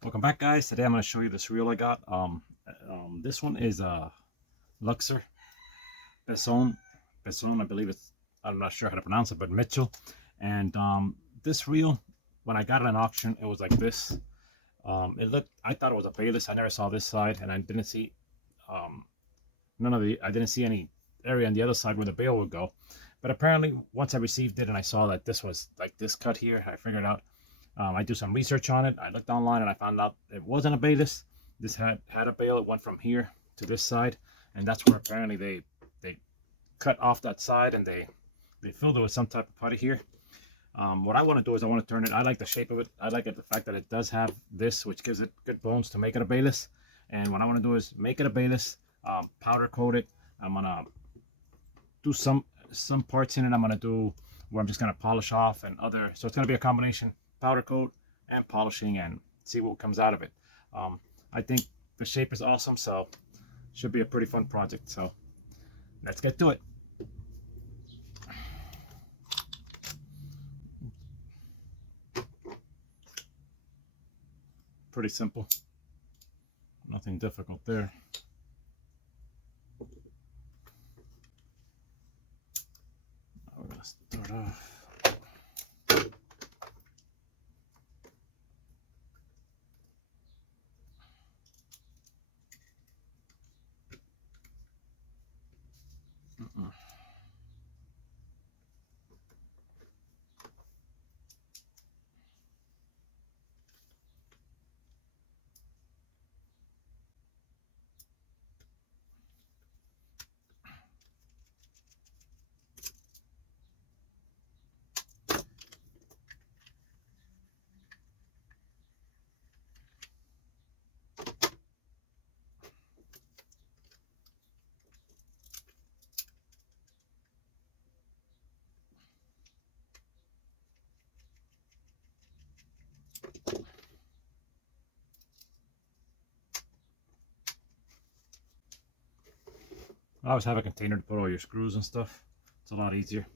Welcome back, guys. Today I'm going to show you this reel I got. This one is Luxor Pezon. I believe it's, I'm not sure how to pronounce it, but Michel. And this reel, when I got it at an auction, it was like this. I thought it was a bayless. I never saw this side, and I didn't see um, I didn't see any area on the other side where the bail would go. But apparently, once I received it and I saw that this was like this cut here, I figured out. I do some research on it. I looked online and I found out it wasn't a bayless. This had a bail. It went from here to this side, and that's where apparently they cut off that side and they filled it with some type of putty here. What I want to do is I want to turn it. I like the shape of it. I like the fact that it does have this, which gives it good bones to make it a bayless. And what I want to do is make it a bayless, powder coat it. I'm gonna do some parts in it. I'm gonna do where I'm just gonna polish off and other. So it's gonna be a combination powder coat and polishing and see what comes out of it. I think the shape is awesome, so should be a pretty fun project. So let's get to it. Pretty simple, nothing difficult there. Now we're gonna start off. I always have a container to put all your screws and stuff. It's a lot easier.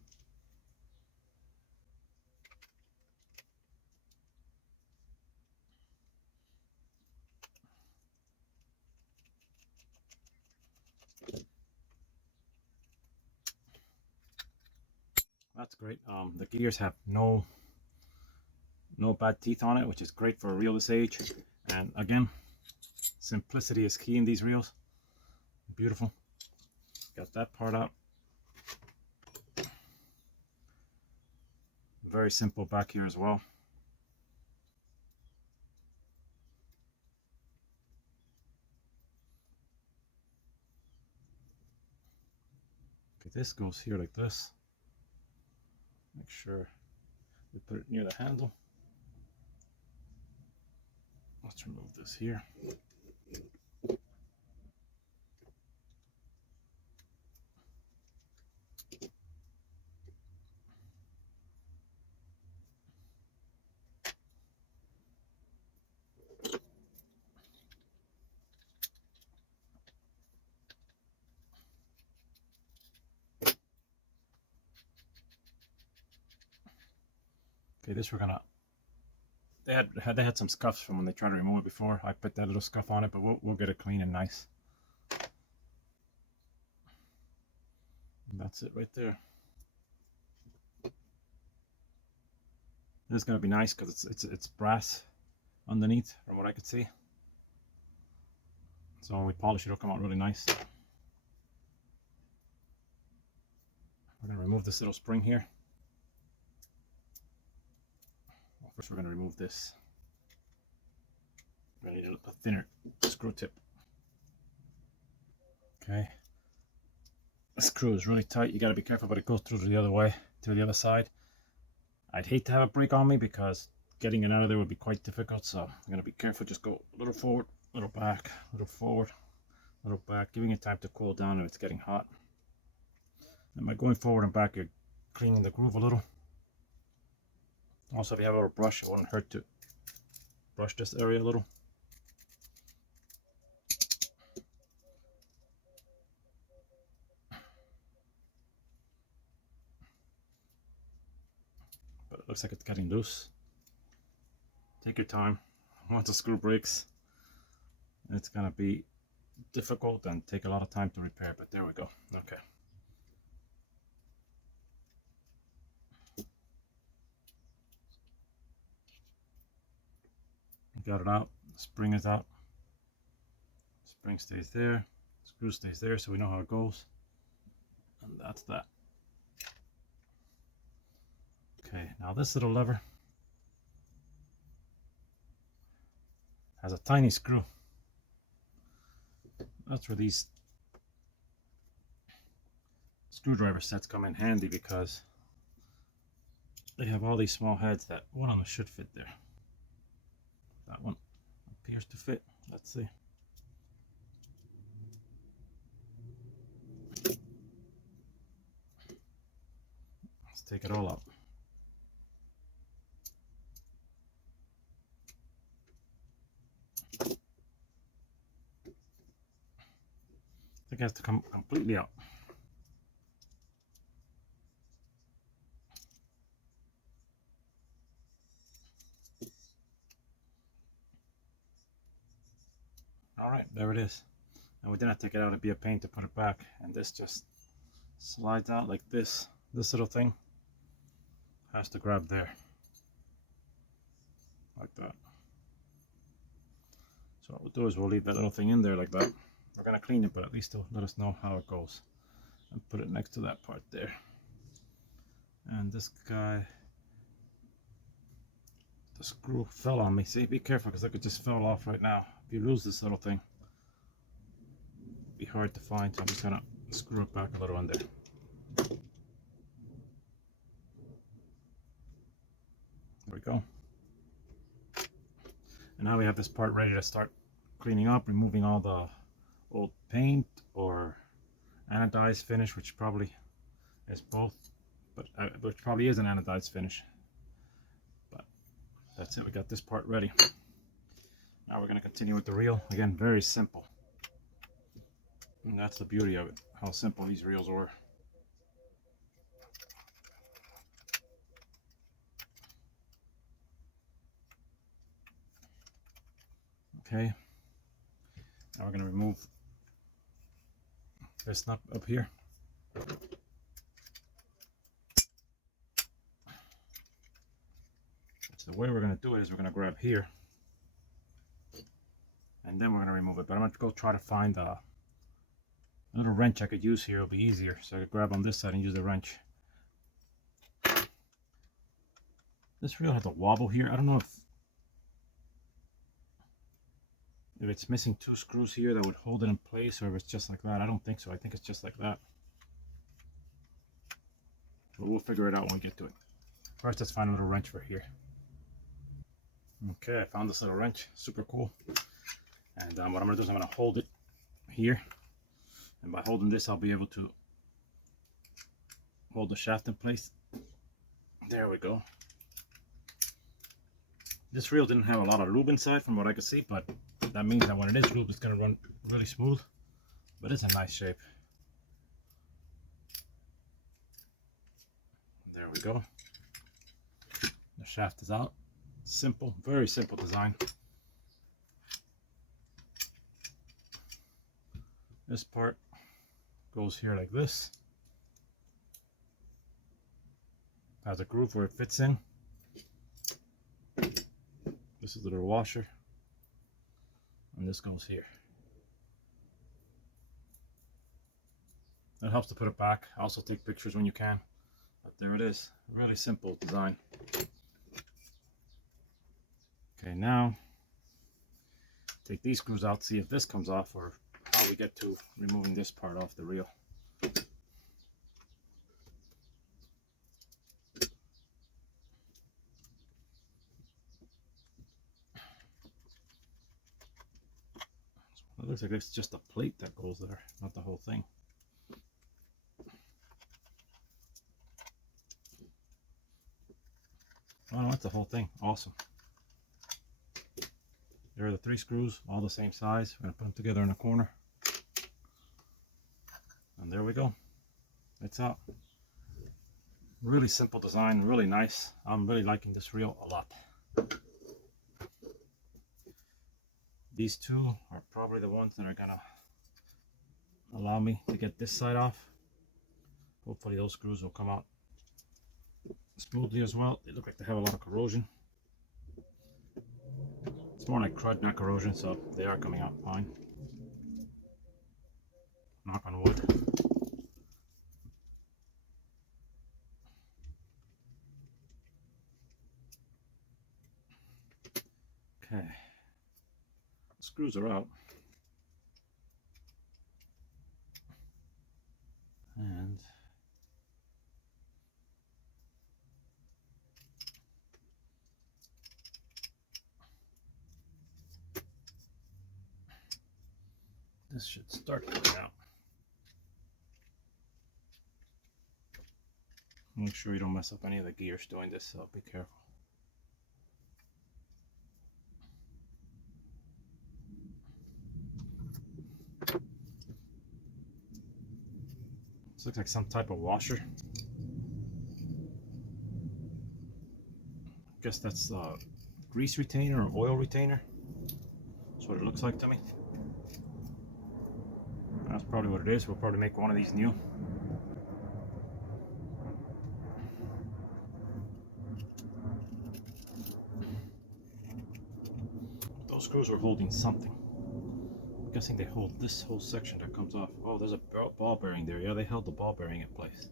That's great. The gears have no bad teeth on it, which is great for a reel this age. And again, simplicity is key in these reels. Beautiful. Got that part out. Very simple back here as well. Okay, this goes here like this. Make sure we put it near the handle. Let's remove this here. Okay, this we're gonna. They had some scuffs from when they tried to remove it before. I put that little scuff on it, but we'll get it clean and nice. And that's it right there. This is gonna be nice because it's brass underneath, from what I could see. So when we polish it, it'll come out really nice. We're gonna remove this little spring here. Well, first we're gonna remove this. We're gonna need a thinner screw tip. Okay. The screw is really tight. You gotta be careful, but it goes through the other way, to the other side. I'd hate to have it break on me because getting it out of there would be quite difficult. So I'm gonna be careful. Just go a little forward, a little back, a little forward, a little back, giving it time to cool down if it's getting hot. And by going forward and back, you're cleaning the groove a little. Also, if you have a little brush, it wouldn't hurt to brush this area a little. But it looks like it's getting loose. Take your time. once a screw breaks, it's gonna be difficult and take a lot of time to repair, but there we go. Okay. Got it out. Spring is out. Spring stays there. Screw stays there, so we know how it goes. And that's that. Okay, now this little lever has a tiny screw. That's where these screwdriver sets come in handy, because they have all these small heads that one of them should fit there. That one appears to fit. Let's see. Let's take it all out. I think it has to come completely out. All right, there it is. And we didn't have to take it out, it'd be a pain to put it back. And this just slides out like this. This little thing has to grab there, like that. So what we'll do is we'll leave that little thing in there like that. We're gonna clean it, but at least it'll let us know how it goes. And put it next to that part there. And this guy, the screw fell on me. See, be careful, because I could just fell off right now. If you lose this little thing, it'd be hard to find. So I'm just gonna screw it back a little in there. There we go. And now we have this part ready to start cleaning up, removing all the old paint or anodized finish, which probably is both, but which probably is an anodized finish. But that's it, we got this part ready. Now we're going to continue with the reel. Again, very simple. And that's the beauty of it, how simple these reels were. Okay, now we're going to remove this nut up here. So the way we're going to do it is we're going to grab here, and then we're going to remove it. But I'm going to go try to find a little wrench I could use here. It'll be easier. So I could grab on this side and use the wrench. This reel has a wobble here. I don't know if it's missing two screws here that would hold it in place, or if it's just like that. I don't think so. I think it's just like that. But we'll figure it out when we get to it. First, let's find a little wrench for here. Okay, I found this little wrench. Super cool. And what I'm going to do is I'm going to hold it here. And by holding this, I'll be able to hold the shaft in place. There we go. This reel didn't have a lot of lube inside from what I could see, but that means that when it is lubed, it's going to run really smooth. But it's a nice shape. There we go. The shaft is out. Simple, very simple design. This part goes here like this. Has a groove where it fits in. This is the little washer. And this goes here. That helps to put it back. Also take pictures when you can. But there it is. Really simple design. Okay, now take these screws out, see if this comes off, or how we get to removing this part off the reel. It looks like it's just a plate that goes there, not the whole thing. Oh no, that's the whole thing. Awesome. There are the three screws, all the same size. We're going to put them together in a corner. And there we go. It's out. Really simple design, really nice. I'm really liking this reel a lot. These two are probably the ones that are gonna allow me to get this side off. Hopefully those screws will come out smoothly as well. They look like they have a lot of corrosion. It's more like crud, not corrosion, so they are coming out fine. Knock on wood. Okay, the screws are out. And this should start coming out. Make sure you don't mess up any of the gears doing this, so be careful. This looks like some type of washer. I guess that's a grease retainer or oil retainer. That's what it looks like to me. That's probably what it is. We'll probably make one of these new. Those screws are holding something. I'm guessing they hold this whole section that comes off. Oh, there's a ball bearing there. Yeah, they held the ball bearing in place.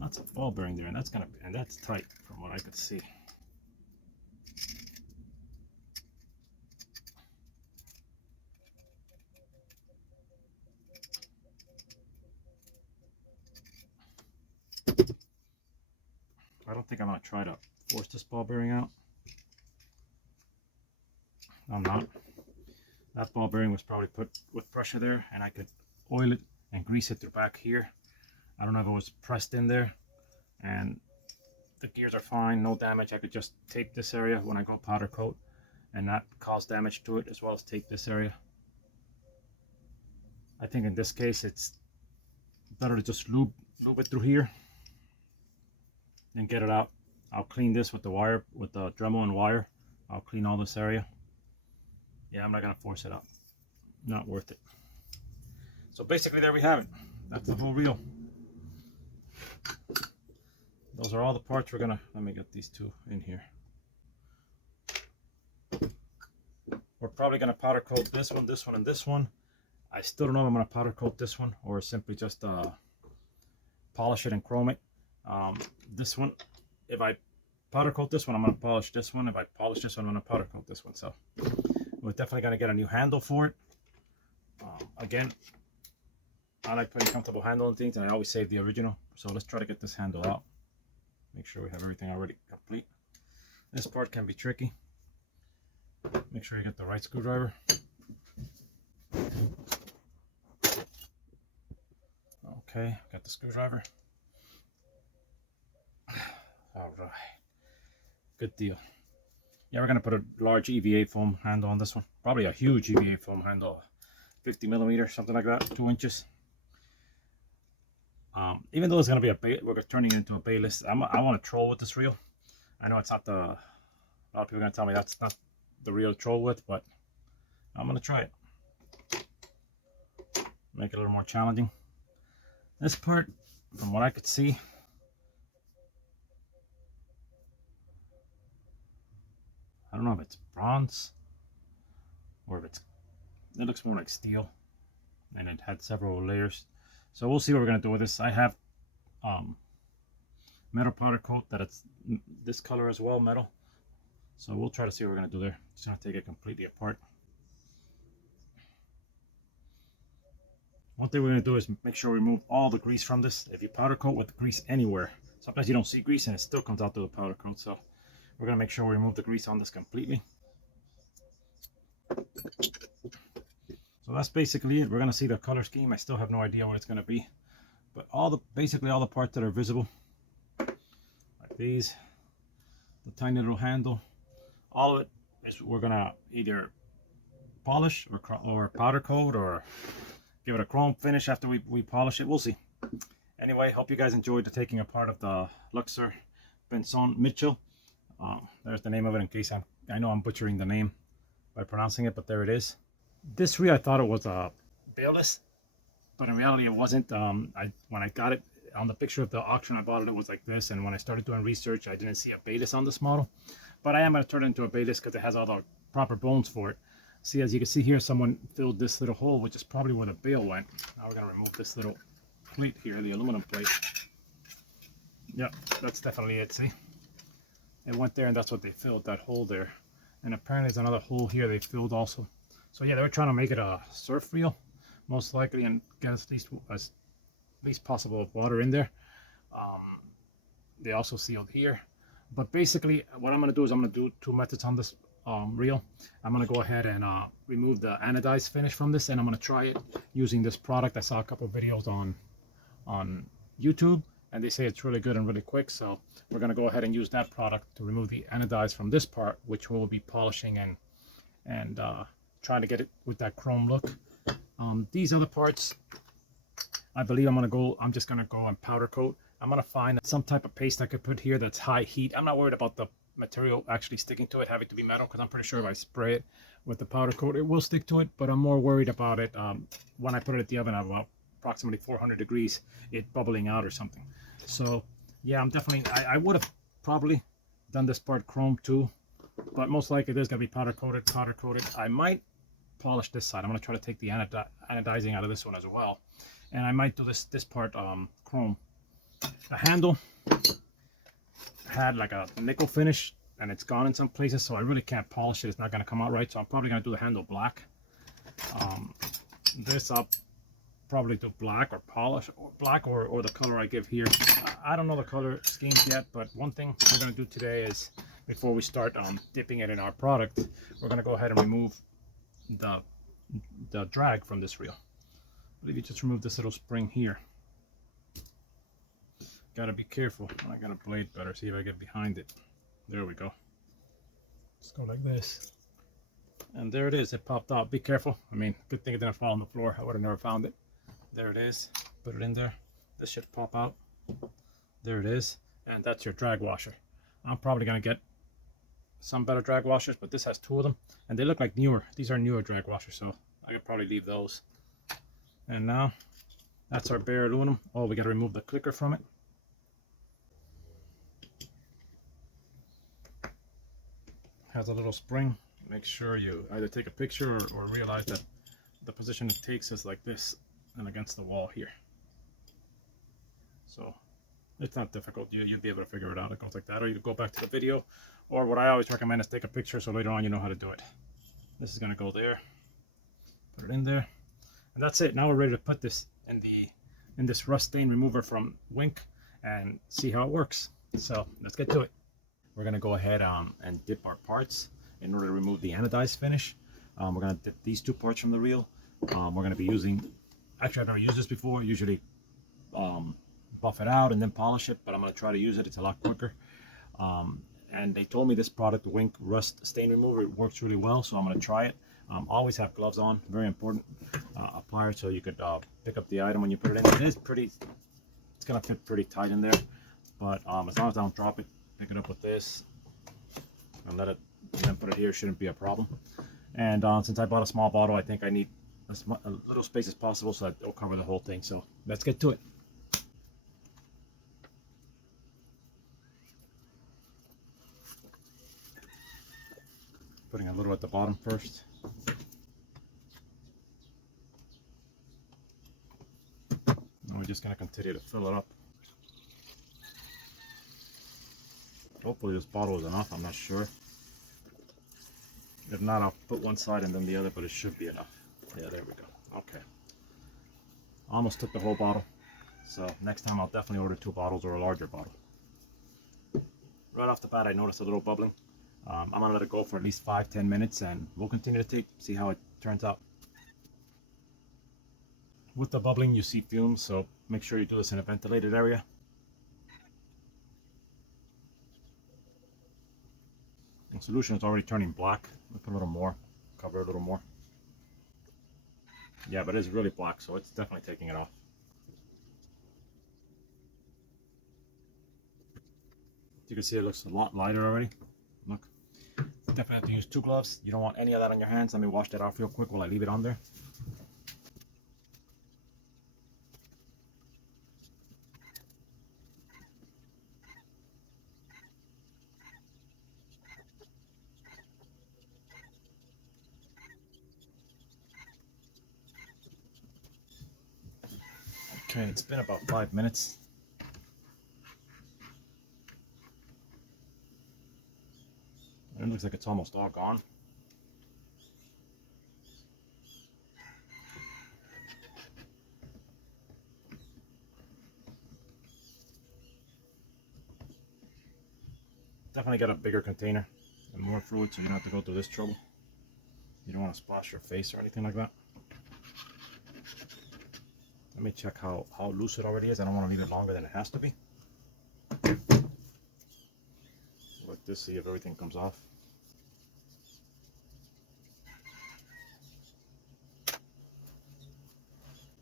That's a ball bearing there, and that's tight from what I could see. I don't think I'm gonna try to force this ball bearing out. I'm not. That ball bearing was probably put with pressure there, and I could oil it and grease it through back here. I don't know if it was pressed in there, and the gears are fine, no damage. I could just tape this area when I go powder coat and not cause damage to it, as well as tape this area. I think in this case it's better to just lube it through here and get it out. I'll clean this with the wire, with the Dremel and wire. I'll clean all this area. Yeah, I'm not gonna force it out. Not worth it. So basically there we have it. That's the whole reel. Those are all the parts we're gonna, let me get these two in here. We're probably gonna powder coat this one, and this one. I still don't know if I'm gonna powder coat this one or simply just polish it and chrome it. This one, if I powder coat this one, I'm gonna polish this one. If I polish this one, I'm gonna powder coat this one. So we're definitely gonna get a new handle for it. Again, I like putting comfortable handle on things, and I always save the original. So let's try to get this handle out. Make sure we have everything already complete. This part can be tricky. Make sure you get the right screwdriver. Okay, got the screwdriver. All right, good deal. Yeah, we're gonna put a large EVA foam handle on this one. Probably a huge EVA foam handle, 50 millimeters, something like that, 2 inches. Even though it's gonna be we're turning it into a bayless. I want to troll with this reel. I know it's not a lot of people are gonna tell me that's not the real troll with, but I'm gonna try it. Make it a little more challenging. This part, from what I could see, I don't know if it's bronze or if it looks more like steel, and it had several layers. So we'll see what we're gonna do with this. I have metal powder coat that it's this color as well, metal. So we'll try to see what we're gonna do there. Just gonna take it completely apart. One thing we're gonna do is make sure we remove all the grease from this. If you powder coat with grease anywhere, sometimes you don't see grease and it still comes out through the powder coat. So we're gonna make sure we remove the grease on this completely. So that's basically it. We're gonna see the color scheme. I still have no idea what it's gonna be, but basically all the parts that are visible, like these, the tiny little handle, all of it is we're gonna either polish or powder coat or give it a chrome finish after we polish it. We'll see. Anyway, hope you guys enjoyed taking a part of the Luxor Pezon Michel. There's the name of it in case I know I'm butchering the name by pronouncing it, but there it is. This reel, I thought it was bailless, but in reality it wasn't. When I got it on the picture of the auction I bought it, it was like this, and when I started doing research I didn't see a bailless on this model, but I am going to turn it into a bailless because it has all the proper bones for it. See, as you can see here, someone filled this little hole, which is probably where the bail went. Now we're going to remove this little plate here, the aluminum plate. Yep, that's definitely it. See, it went there and that's what they filled, that hole there. And apparently there's another hole here they filled also. So yeah, they were trying to make it a surf reel most likely and get as least possible of water in there. They also sealed here, but basically what I'm going to do is I'm going to do two methods on this reel. I'm going to go ahead and remove the anodized finish from this, and I'm going to try it using this product. I saw a couple of videos on YouTube and they say it's really good and really quick, so we're going to go ahead and use that product to remove the anodized from this part, which we'll be polishing and trying to get it with that chrome look. These other parts, I believe I'm just gonna go and powder coat. I'm gonna find some type of paste I could put here that's high heat. I'm not worried about the material actually sticking to it, having to be metal, because I'm pretty sure if I spray it with the powder coat it will stick to it, but I'm more worried about it when I put it at the oven at about approximately 400 degrees, it bubbling out or something. So yeah, I'm definitely, I would have probably done this part chrome too, but most likely there's gonna be powder coated. I might polish this side. I'm gonna try to take the anodizing out of this one as well, and I might do this part chrome. The handle had like a nickel finish and it's gone in some places, so I really can't polish it. It's not gonna come out right, so I'm probably gonna do the handle black. This I'll probably do black or polish, or black or the color I give here. I don't know the color schemes yet, but one thing we're going to do today is, before we start dipping it in our product, we're going to go ahead and remove the drag from this reel. I believe you just remove this little spring here. Gotta be careful. I got a blade better. See if I get behind it. There we go. Just go like this. And there it is. It popped out. Be careful. I mean, good thing it didn't fall on the floor. I would have never found it. There it is. Put it in there. This should pop out. There it is. And that's your drag washer. I'm probably going to get some better drag washers, but this has two of them. And they look like newer. These are newer drag washers, so I could probably leave those. And now, that's our bare aluminum. Oh, we got to remove the clicker from it. Has a little spring. Make sure you either take a picture or realize that the position it takes is like this and against the wall here. So it's not difficult. You'll be able to figure it out. It goes like that, or you can go back to the video, or what I always recommend is take a picture so later on you know how to do it. This is going to go there. Put it in there, and that's it. Now we're ready to put this in this rust stain remover from Whink and see how it works. So let's get to it. We're going to go ahead and dip our parts in order to remove the anodized finish. We're going to dip these two parts from the reel. We're going to be using, actually I've never used this before. Usually buff it out and then polish it, but I'm going to try to use it. It's a lot quicker. And they told me this product, the Whink Rust Stain Remover, it works really well, so I'm going to try it. Always have gloves on, very important. A plier so you could pick up the item when you put it in. It is pretty, it's going to fit pretty tight in there, but as long as I don't drop it, pick it up with this and let it, and then put it here, shouldn't be a problem. And since I bought a small bottle, I think I need a little space as possible so that it'll cover the whole thing. So let's get to it. Putting a little at the bottom first. And we're just going to continue to fill it up. Hopefully this bottle is enough, I'm not sure. If not, I'll put one side and then the other, but it should be enough. Yeah, there we go. Okay. Almost took the whole bottle. So next time I'll definitely order 2 bottles or a larger bottle. Right off the bat, I noticed a little bubbling. I'm gonna let it go for at least 5-10 minutes and we'll continue to see how it turns out. With the bubbling, you see fumes, so make sure you do this in a ventilated area. The solution is already turning black. I'll put a little more, cover a little more. Yeah, but it's really black, so it's definitely taking it off. You can see it looks a lot lighter already. Definitely have to use 2 gloves. You don't want any of that on your hands. Let me wash that off real quick while I leave it on there. Okay, it's been about 5 minutes. It looks like it's almost all gone. Definitely get a bigger container and more fluid so you don't have to go through this trouble. You don't want to splash your face or anything like that. Let me check how loose it already is. I don't want to leave it longer than it has to be. Like this, see if everything comes off.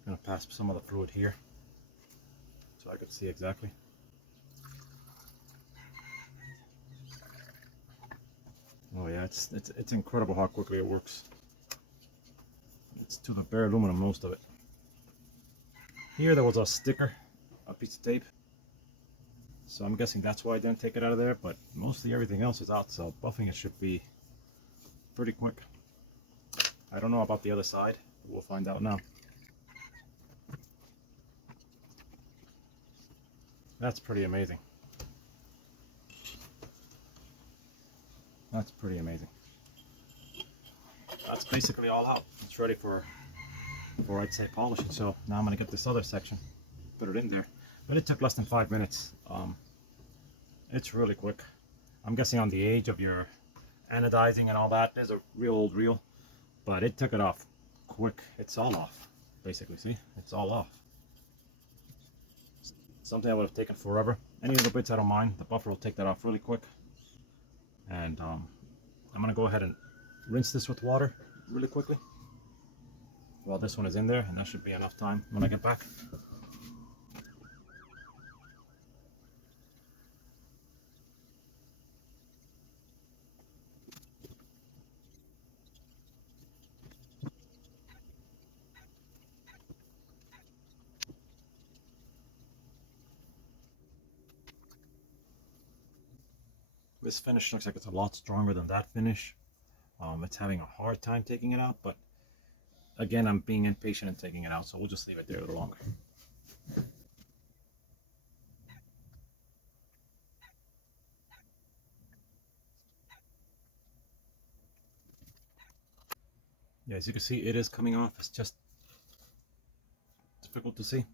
I'm going to pass some of the fluid here so I can see exactly. Oh yeah, it's incredible how quickly it works. It's to the bare aluminum, most of it. Here there was a sticker, a piece of tape. So I'm guessing that's why I didn't take it out of there, but mostly everything else is out, so buffing it should be pretty quick. I don't know about the other side, but we'll find out now. That's pretty amazing. That's pretty amazing. That's basically all out. It's ready for I'd say polishing. So now I'm going to get this other section, put it in there. But it took less than 5 minutes. It's really quick. I'm guessing on the age of your anodizing and all that, there's a real old reel, but it took it off quick. It's all off, basically. See, it's all off. Something that would have taken forever. Any little bits I don't mind. The buffer will take that off really quick. And I'm going to go ahead and rinse this with water really quickly while this one is in there, and that should be enough time when I get back. This finish looks like it's a lot stronger than that finish. It's having a hard time taking it out, but again, I'm being impatient and taking it out, so we'll just leave it there a little longer. Yeah, as you can see, it is coming off. It's just difficult to see.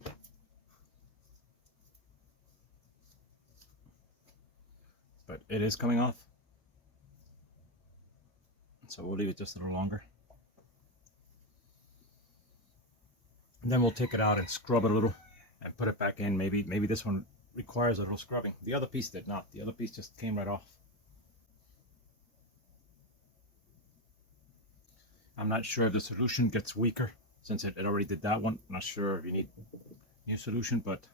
But it is coming off. So we'll leave it just a little longer. And then we'll take it out and scrub it a little and put it back in. Maybe this one requires a little scrubbing. The other piece did not. The other piece just came right off. I'm not sure if the solution gets weaker since it already did that one. I'm not sure if you need new solution, but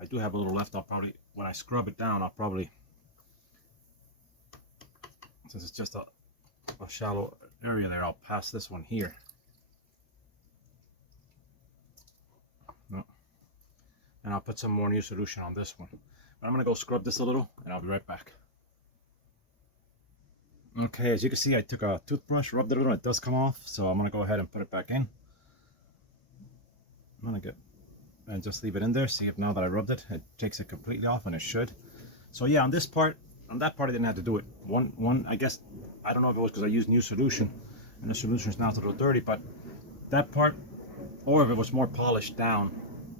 I do have a little left. I'll probably, when I scrub it down, I'll probably, since it's just a shallow area there, I'll pass this one here. And I'll put some more new solution on this one. But I'm going to go scrub this a little and I'll be right back. Okay, as you can see, I took a toothbrush, rubbed it a little, it does come off, so I'm going to go ahead and put it back in. I'm going to and just leave it in there, see if now that I rubbed it, it takes it completely off, and it should. So yeah, on this part, on that part I didn't have to do it. One, I guess, I don't know if it was because I used new solution, and the solution is now a little dirty, but that part, or if it was more polished down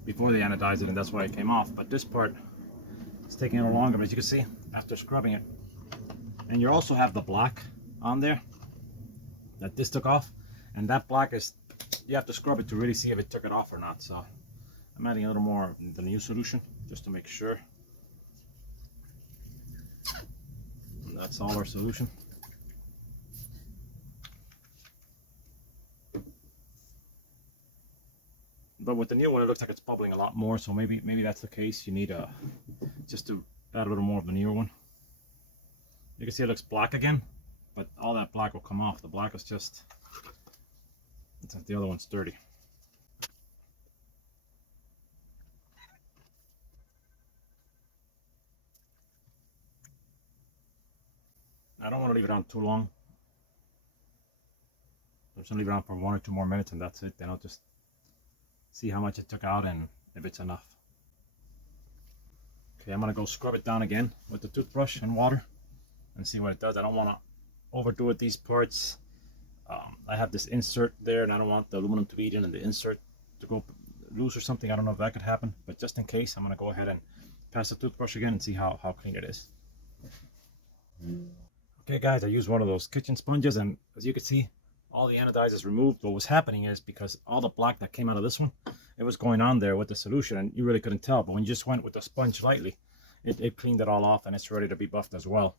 before they anodized it, and that's why it came off. But this part is taking a little longer, but as you can see, after scrubbing it, and you also have the black on there that this took off, and that black is, you have to scrub it to really see if it took it off or not. So I'm adding a little more of the new solution just to make sure. And that's all our solution. But with the new one, it looks like it's bubbling a lot more, so maybe that's the case. You need just to add a little more of the newer one. You can see it looks black again, but all that black will come off. The black is just, the other one's dirty. I don't want to leave it on too long. I'm just gonna leave it on for 1 or 2 more minutes, and that's it. Then I'll just see how much it took out and if it's enough. Okay, I'm gonna go scrub it down again with the toothbrush and water and see what it does. I don't want to overdo it. These parts, I have this insert there, and I don't want the aluminum to be eaten and the insert to go loose or something. I don't know if that could happen, but just in case, I'm gonna go ahead and pass the toothbrush again and see how clean it is. Okay guys, I used one of those kitchen sponges, and as you can see, all the anodized is removed. What was happening is because all the black that came out of this one, it was going on there with the solution, and you really couldn't tell. But when you just went with the sponge lightly, it cleaned it all off, and it's ready to be buffed as well.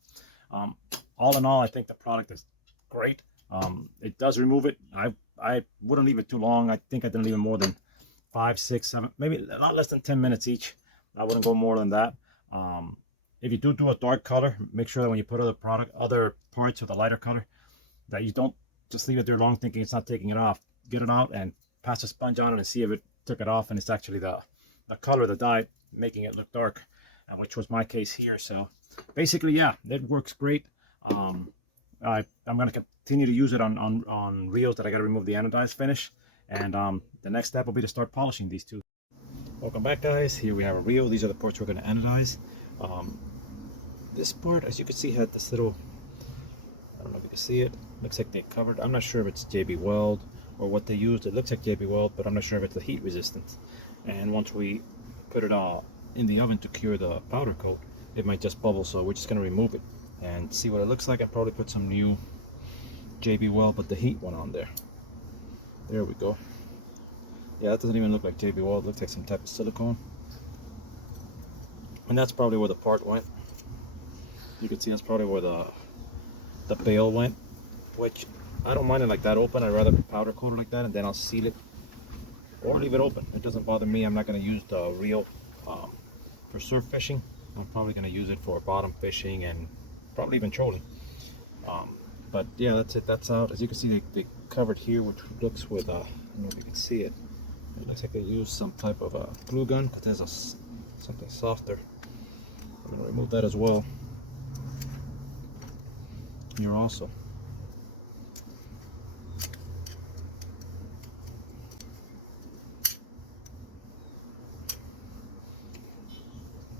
All in all, I think the product is great. It does remove it. I wouldn't leave it too long. I think I didn't leave it more than 5, 6, 7, maybe not less than 10 minutes each. I wouldn't go more than that. If you do a dark color, make sure that when you put other parts with a lighter color, that you don't just leave it there long thinking it's not taking it off. Get it out and pass a sponge on it and see if it took it off, and it's actually the color of the dye making it look dark, which was my case here. So basically, yeah, it works great. I'm going to continue to use it on reels that I got to remove the anodized finish, and the next step will be to start polishing these two. Welcome back guys. Here we have a reel. These are the parts we're going to anodize. This part, as you can see, had this little, I don't know if you can see it, looks like they covered, I'm not sure if it's JB Weld or what they used. It looks like JB Weld, but I'm not sure if it's the heat resistance. And once we put it in the oven to cure the powder coat, it might just bubble, so we're just going to remove it and see what it looks like. I'll probably put some new JB Weld, but the heat one on there. There we go. Yeah, that doesn't even look like JB Weld. It looks like some type of silicone. And that's probably where the part went. You can see that's probably where the bail went, which I don't mind it like that open. I'd rather powder coat it like that, and then I'll seal it or leave it open. It doesn't bother me. I'm not going to use the reel for surf fishing. I'm probably going to use it for bottom fishing and probably even trolling. But yeah, that's it. That's out. As you can see, they covered here, which looks with I don't know if you can see it. It looks like they used some type of a glue gun, because there's something softer. I'm going to remove that as well. Here also.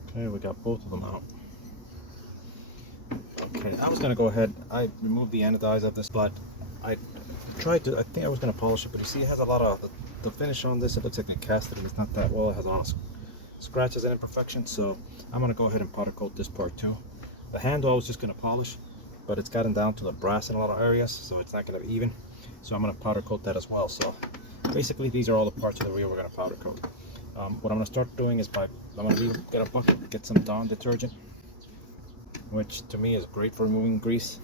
Okay, we got both of them out. Okay, I was going to go ahead, I removed the anodized of this, but I think I was going to polish it, but you see it has a lot of, the finish on this, it looks like I cast it, it's not that well, it has a lot of scratches and imperfections, so I'm going to go ahead and powder coat this part too. The handle I was just going to polish, but it's gotten down to the brass in a lot of areas, so it's not going to be even, so I'm going to powder coat that as well. So basically these are all the parts of the reel we're going to powder coat. What I'm going to start doing is I'm going to get a bucket, get some Dawn detergent, which to me is great for removing grease,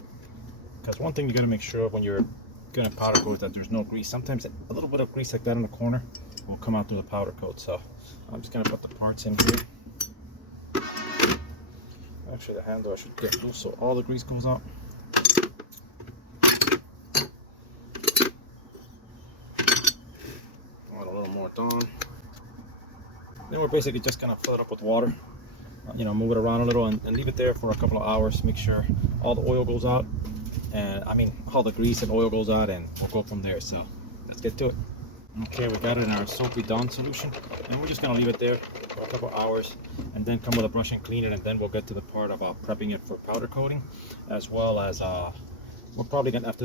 because one thing you got to make sure of when you're going to powder coat is that there's no grease. Sometimes a little bit of grease like that in the corner will come out through the powder coat. So I'm just going to put the parts in here. Actually, the handle I should get loose so all the grease goes out. Add a little more Dawn. Then we're basically just gonna fill it up with water. Move it around a little and leave it there for a couple of hours. Make sure all the oil goes out, and all the grease and oil goes out, and we'll go from there. So let's get to it. Okay, we got it in our soapy Dawn solution, and we're just gonna leave it there for a couple of hours, and then come with a brush and clean it, and then we'll get to the part about prepping it for powder coating, as well as after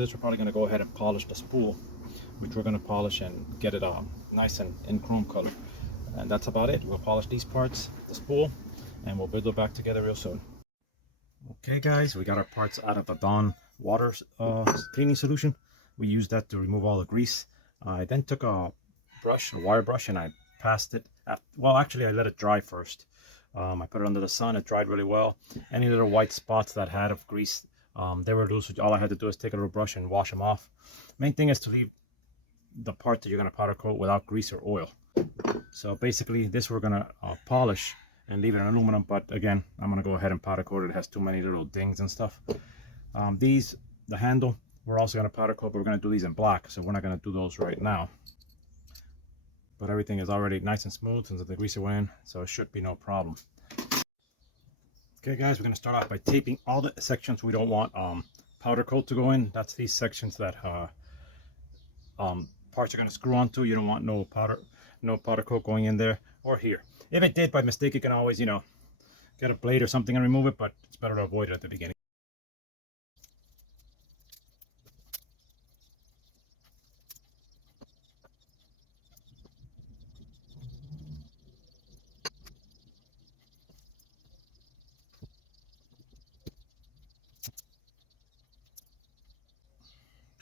this we're probably gonna go ahead and polish the spool, which we're gonna polish and get it nice and in chrome color. And that's about it. We'll polish these parts, the spool, and we'll build it back together real soon. Okay guys, we got our parts out of the Dawn water cleaning solution. We used that to remove all the grease. I then took a wire brush, and I passed it. Well, actually, I let it dry first. I put it under the sun. It dried really well. Any little white spots that had of grease, they were loose. All I had to do is take a little brush and wash them off. Main thing is to leave the part that you're going to powder coat without grease or oil. So basically, this we're going to polish and leave it in aluminum. But again, I'm going to go ahead and powder coat it. It has too many little dings and stuff. These the handle, we're also going to powder coat, but we're going to do these in black, so we're not going to do those right now. But everything is already nice and smooth since the degreaser went in, so it should be no problem. Okay guys, we're going to start off by taping all the sections we don't want powder coat to go in. That's these sections that parts are going to screw onto. You don't want no powder coat going in there or here. If it did by mistake, you can always, you know, get a blade or something and remove it, but it's better to avoid it at the beginning.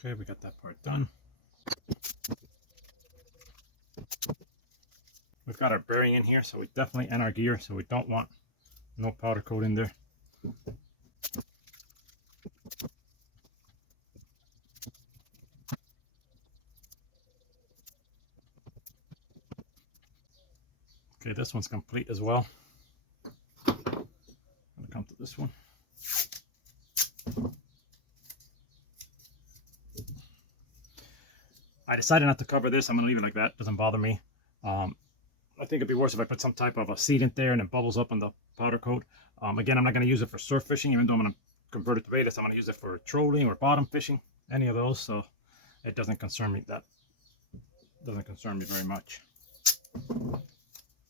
Okay, we got that part done. We've got our bearing in here, so we definitely, and our gear, so we don't want no powder coat in there. Okay, this one's complete as well. I'm gonna come to this one. I decided not to cover this. I'm gonna leave it like that. Doesn't bother me. I think it'd be worse if I put some type of a sealant there and it bubbles up on the powder coat. Again, I'm not gonna use it for surf fishing, even though I'm gonna convert it to baiters. I'm gonna use it for trolling or bottom fishing, any of those. So it doesn't concern me. That doesn't concern me very much.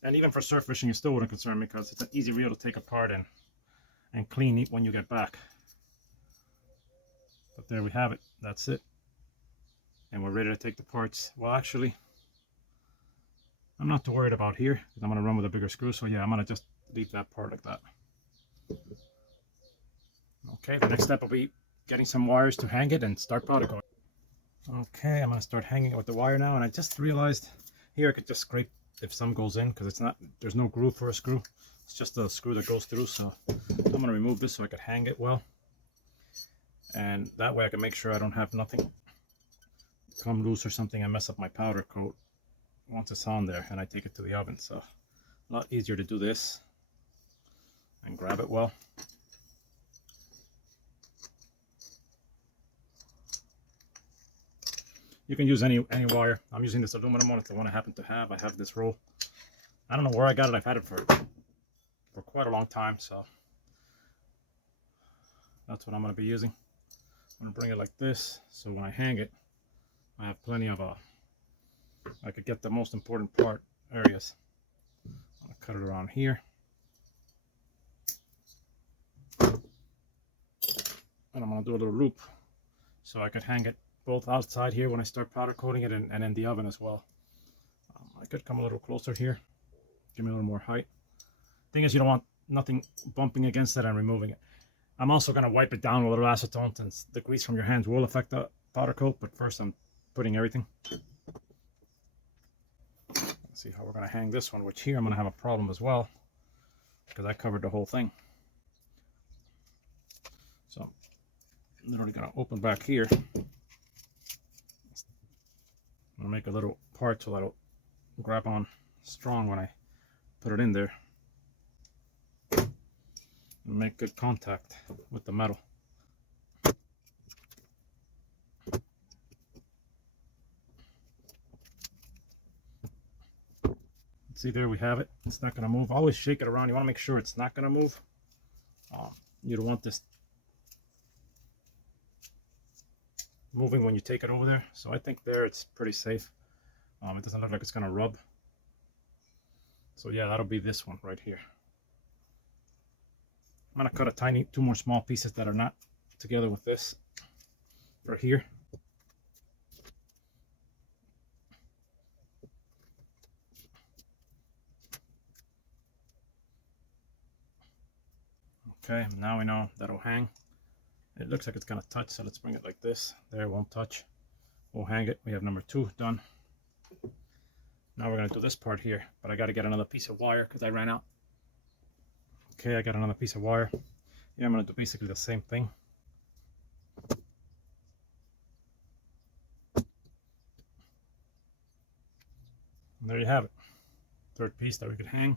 And even for surf fishing, it still wouldn't concern me because it's an easy reel to take apart and clean when you get back. But there we have it. That's it. And we're ready to take the parts. Well, actually, I'm not too worried about here because I'm going to run with a bigger screw. So yeah, I'm going to just leave that part like that. Okay, the next step will be getting some wires to hang it and start powder coating. Okay, I'm going to start hanging it with the wire now. And I just realized here I could just scrape if some goes in because it's not, there's no groove for a screw. It's just a screw that goes through. So I'm going to remove this so I could hang it well. And that way I can make sure I don't have nothing come loose or something and mess up my powder coat once it's on there and I take it to the oven. So a lot easier to do this and grab it well. You can use any wire. I'm using this aluminum one. It's the one I happen to have. I have this roll. I don't know where I got it. I've had it for quite a long time, so that's what I'm going to be using. I'm going to bring it like this so when I hang it I have plenty of I could get the most important part areas. I'm going to cut it around here. And I'm going to do a little loop so I could hang it both outside here when I start powder coating it and in the oven as well. I could come a little closer here, give me a little more height. Thing is, you don't want nothing bumping against it and removing it. I'm also going to wipe it down with a little acetone since the grease from your hands will affect the powder coat, but first I'm putting everything. Let's see how we're going to hang this one, which here I'm going to have a problem as well because I covered the whole thing. So I'm literally going to open back here. I'm going to make a little part so that'll grab on strong when I put it in there and make good contact with the metal. See, there we have it. It's not going to move. Always shake it around. You want to make sure it's not going to move. You don't want this moving when you take it over there. So I think there it's pretty safe. It doesn't look like it's going to rub. So yeah, that'll be this one right here. I'm going to cut two more small pieces that are not together with this for here. Okay, now we know that'll hang. It looks like it's gonna touch, so let's bring it like this. There, it won't touch. We'll hang it. We have number 2 done. Now we're gonna do this part here, but I gotta get another piece of wire because I ran out. Okay, I got another piece of wire. Yeah, I'm gonna do basically the same thing. And there you have it. Third piece that we could hang.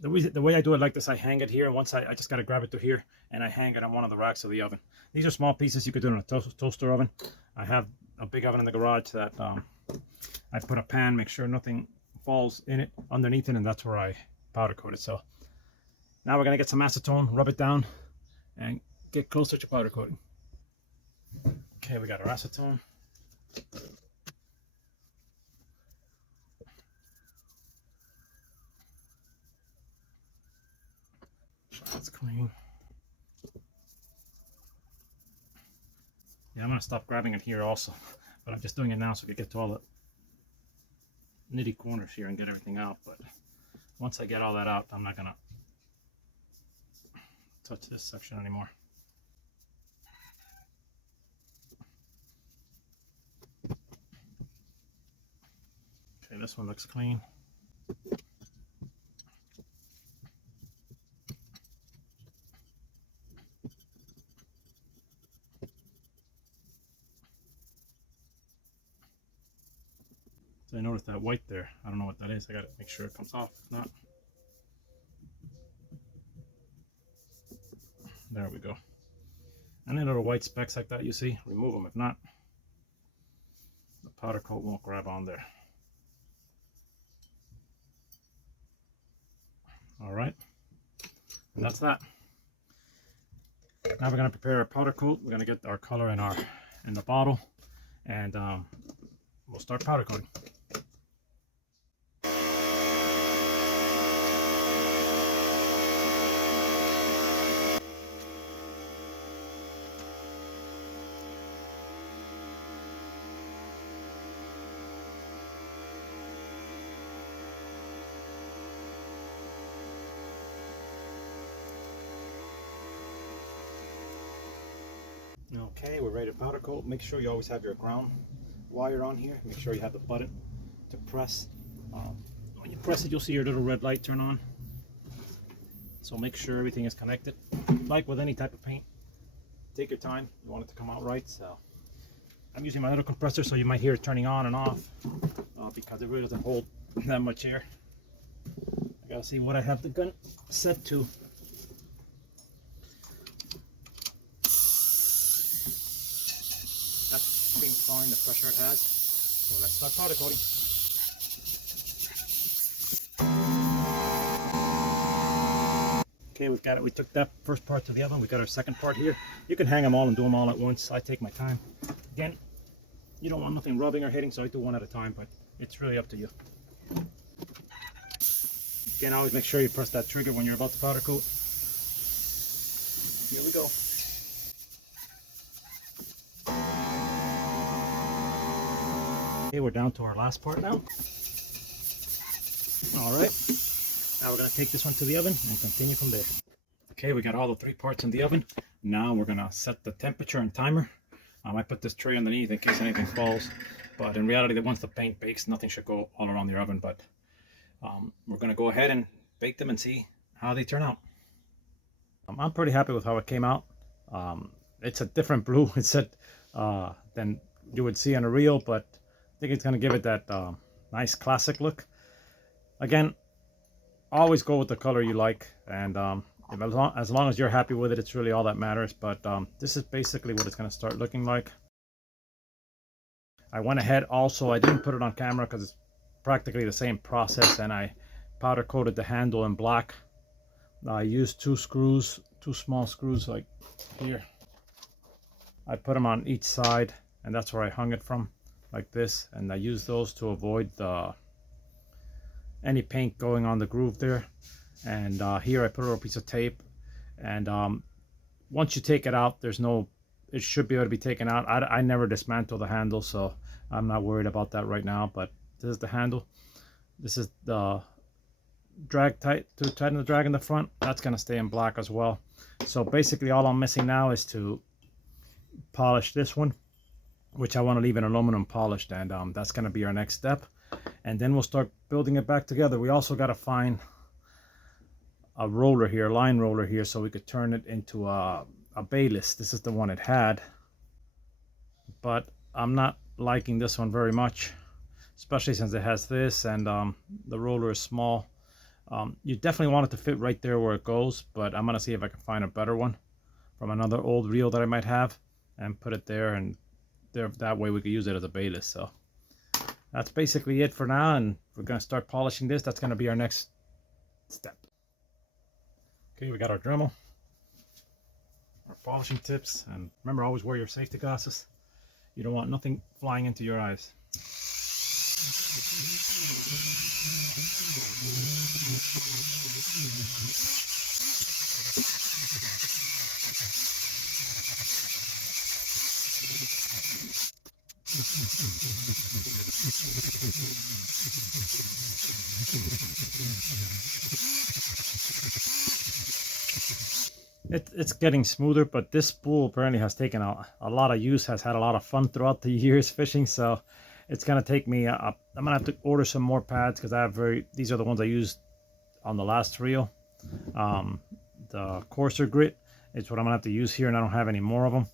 the way I do it like this, I hang it here, and once I just got to grab it to here, and I hang it on one of the racks of the oven. These are small pieces you could do in a toaster oven. I have a big oven in the garage that I put a pan, make sure nothing falls in it underneath it, and that's where I powder coat it. So now we're gonna get some acetone, rub it down, and get closer to powder coating. Okay, we got our acetone. That's clean. Yeah, I'm gonna stop grabbing it here also, but I'm just doing it now so we can get to all the nitty corners here and get everything out. But once I get all that out, I'm not gonna touch this section anymore. Okay, this one looks clean. So I noticed that white there. I don't know what that is. I gotta make sure it comes off. If not, there we go. Any little white specks like that you see, remove them. If not, the powder coat won't grab on there. All right, and that's that. Now we're gonna prepare our powder coat. We're gonna get our color in the bottle, and we'll start powder coating. Okay, we're ready to powder coat. Make sure you always have your ground wire on here. Make sure you have the button to press. When you press it, you'll see your little red light turn on. So make sure everything is connected. Like with any type of paint, take your time. You want it to come out right. So I'm using my little compressor, so you might hear it turning on and off because it really doesn't hold that much air. I gotta see what I have the gun set to. Fine, the pressure it has. So let's start powder coating. Okay, we've got it. We took that first part to the oven. We got our second part here. You can hang them all and do them all at once. I take my time. Again, you don't want nothing rubbing or hitting, so I do one at a time, but it's really up to you. Again, always make sure you press that trigger when you're about to powder coat. Here we go. Okay, we're down to our last part now. All right, now we're gonna take this one to the oven and continue from there. Okay, we got all the 3 parts in the oven. Now we're gonna set the temperature and timer. I put this tray underneath in case anything falls, but in reality, once the paint bakes, nothing should go all around the oven. But we're gonna go ahead and bake them and see how they turn out. I'm pretty happy with how it came out. It's a different blue than you would see on a reel, but I think it's going to give it that nice classic look. Again, always go with the color you like, and as long as you're happy with it, it's really all that matters. But this is basically what it's going to start looking like. I went ahead also, I didn't put it on camera because it's practically the same process, and I powder coated the handle in black. I used 2 screws, 2 small screws like here. I put them on each side, and that's where I hung it from, like this, and I use those to avoid any paint going on the groove there. And here I put a little piece of tape, and once you take it out, it should be able to be taken out. I never dismantle the handle, so I'm not worried about that right now. But this is the handle. This is the drag to tighten the drag in the front. That's going to stay in black as well. So basically all I'm missing now is to polish this one, which I want to leave in aluminum polished, and that's going to be our next step. And then we'll start building it back together. We also got to find a roller here, line roller here, so we could turn it into a bayless. This is the one it had, but I'm not liking this one very much, especially since it has this, and the roller is small. You definitely want it to fit right there where it goes, but I'm gonna see if I can find a better one from another old reel that I might have and put it there, and there, that way we could use it as a bayless. So that's basically it for now, and we're gonna start polishing this. That's gonna be our next step. Okay, we got our Dremel, our polishing tips, and remember, always wear your safety glasses. You don't want nothing flying into your eyes. It's getting smoother, but this spool apparently has taken a lot of use, has had a lot of fun throughout the years fishing, so it's gonna take me I'm gonna have to order some more pads, because I have these are the ones I used on the last reel. The coarser grit is what I'm gonna have to use here, and I don't have any more of them.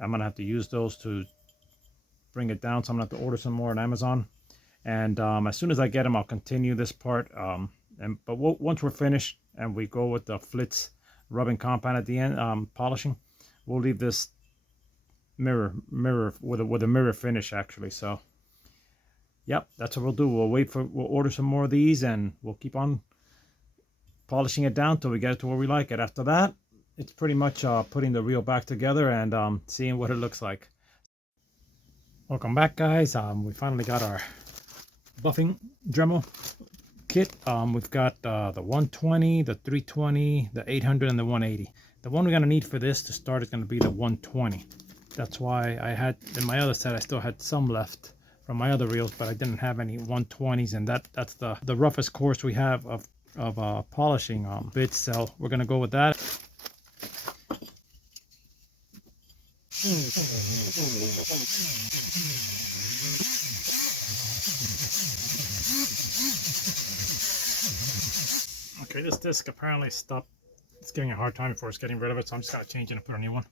I'm gonna have to use those to bring it down, so I'm gonna have to order some more on Amazon. And as soon as I get them, I'll continue this part. But once we're finished and we go with the Flitz rubbing compound at the end, polishing, we'll leave this mirror with a mirror finish actually. So yep, that's what we'll do. We'll order some more of these, and we'll keep on polishing it down till we get it to where we like it. After that, it's pretty much putting the reel back together and seeing what it looks like. Welcome back, guys. We finally got our buffing Dremel kit. We've got the 120, the 320, the 800, and the 180. The one we're going to need for this to start is going to be the 120. That's why I had, in my other set, I still had some left from my other reels, but I didn't have any 120s, and that's the roughest course we have of polishing bits, so we're going to go with that. Okay, this disc apparently stopped. It's giving a hard time before it's getting rid of it, so I'm just going to change it and put a new one.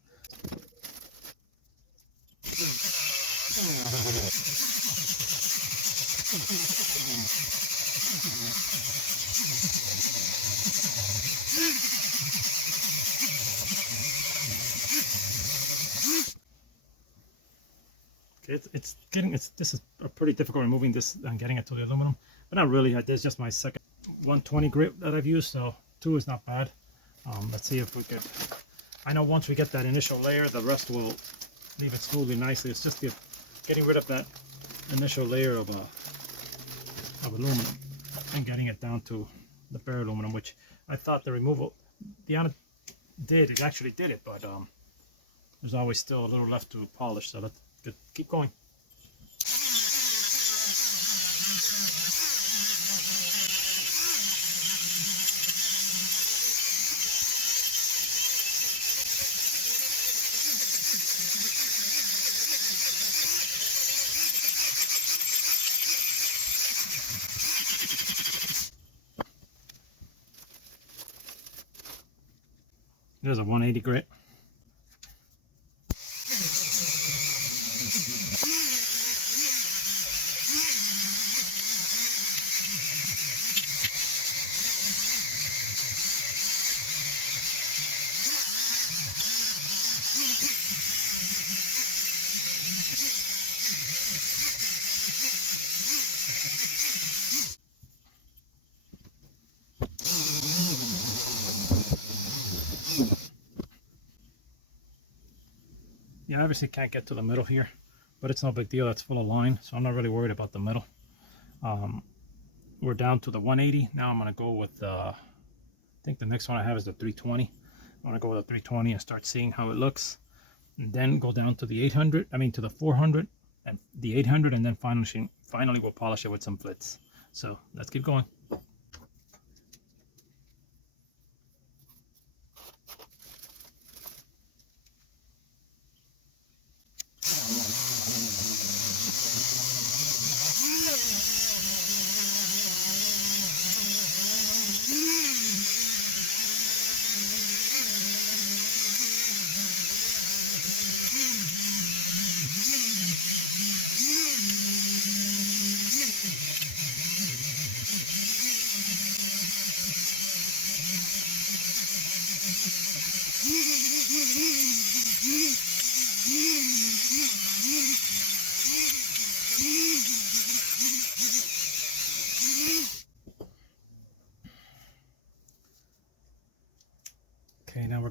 Okay, this is a pretty difficult removing this and getting it to the aluminum, but not really. This is just my second 120 grit that I've used, so 2 is not bad. Let's see if we can. I know once we get that initial layer, the rest will leave it smoothly nicely. It's just getting rid of that initial layer of aluminum and getting it down to the bare aluminum, which I thought the removal, the Anod it actually did it, but there's always still a little left to polish, so let's keep going. There's a 180 grit. Yeah, obviously can't get to the middle here, but it's no big deal. That's full of line, so I'm not really worried about the middle. We're down to the 180. Now I'm going to go with I think the next one I have is the 320. I'm going to go with the 320 and start seeing how it looks. And then go down to the 800, to the 400 and the 800, and then finally we'll polish it with some Flitz. So let's keep going.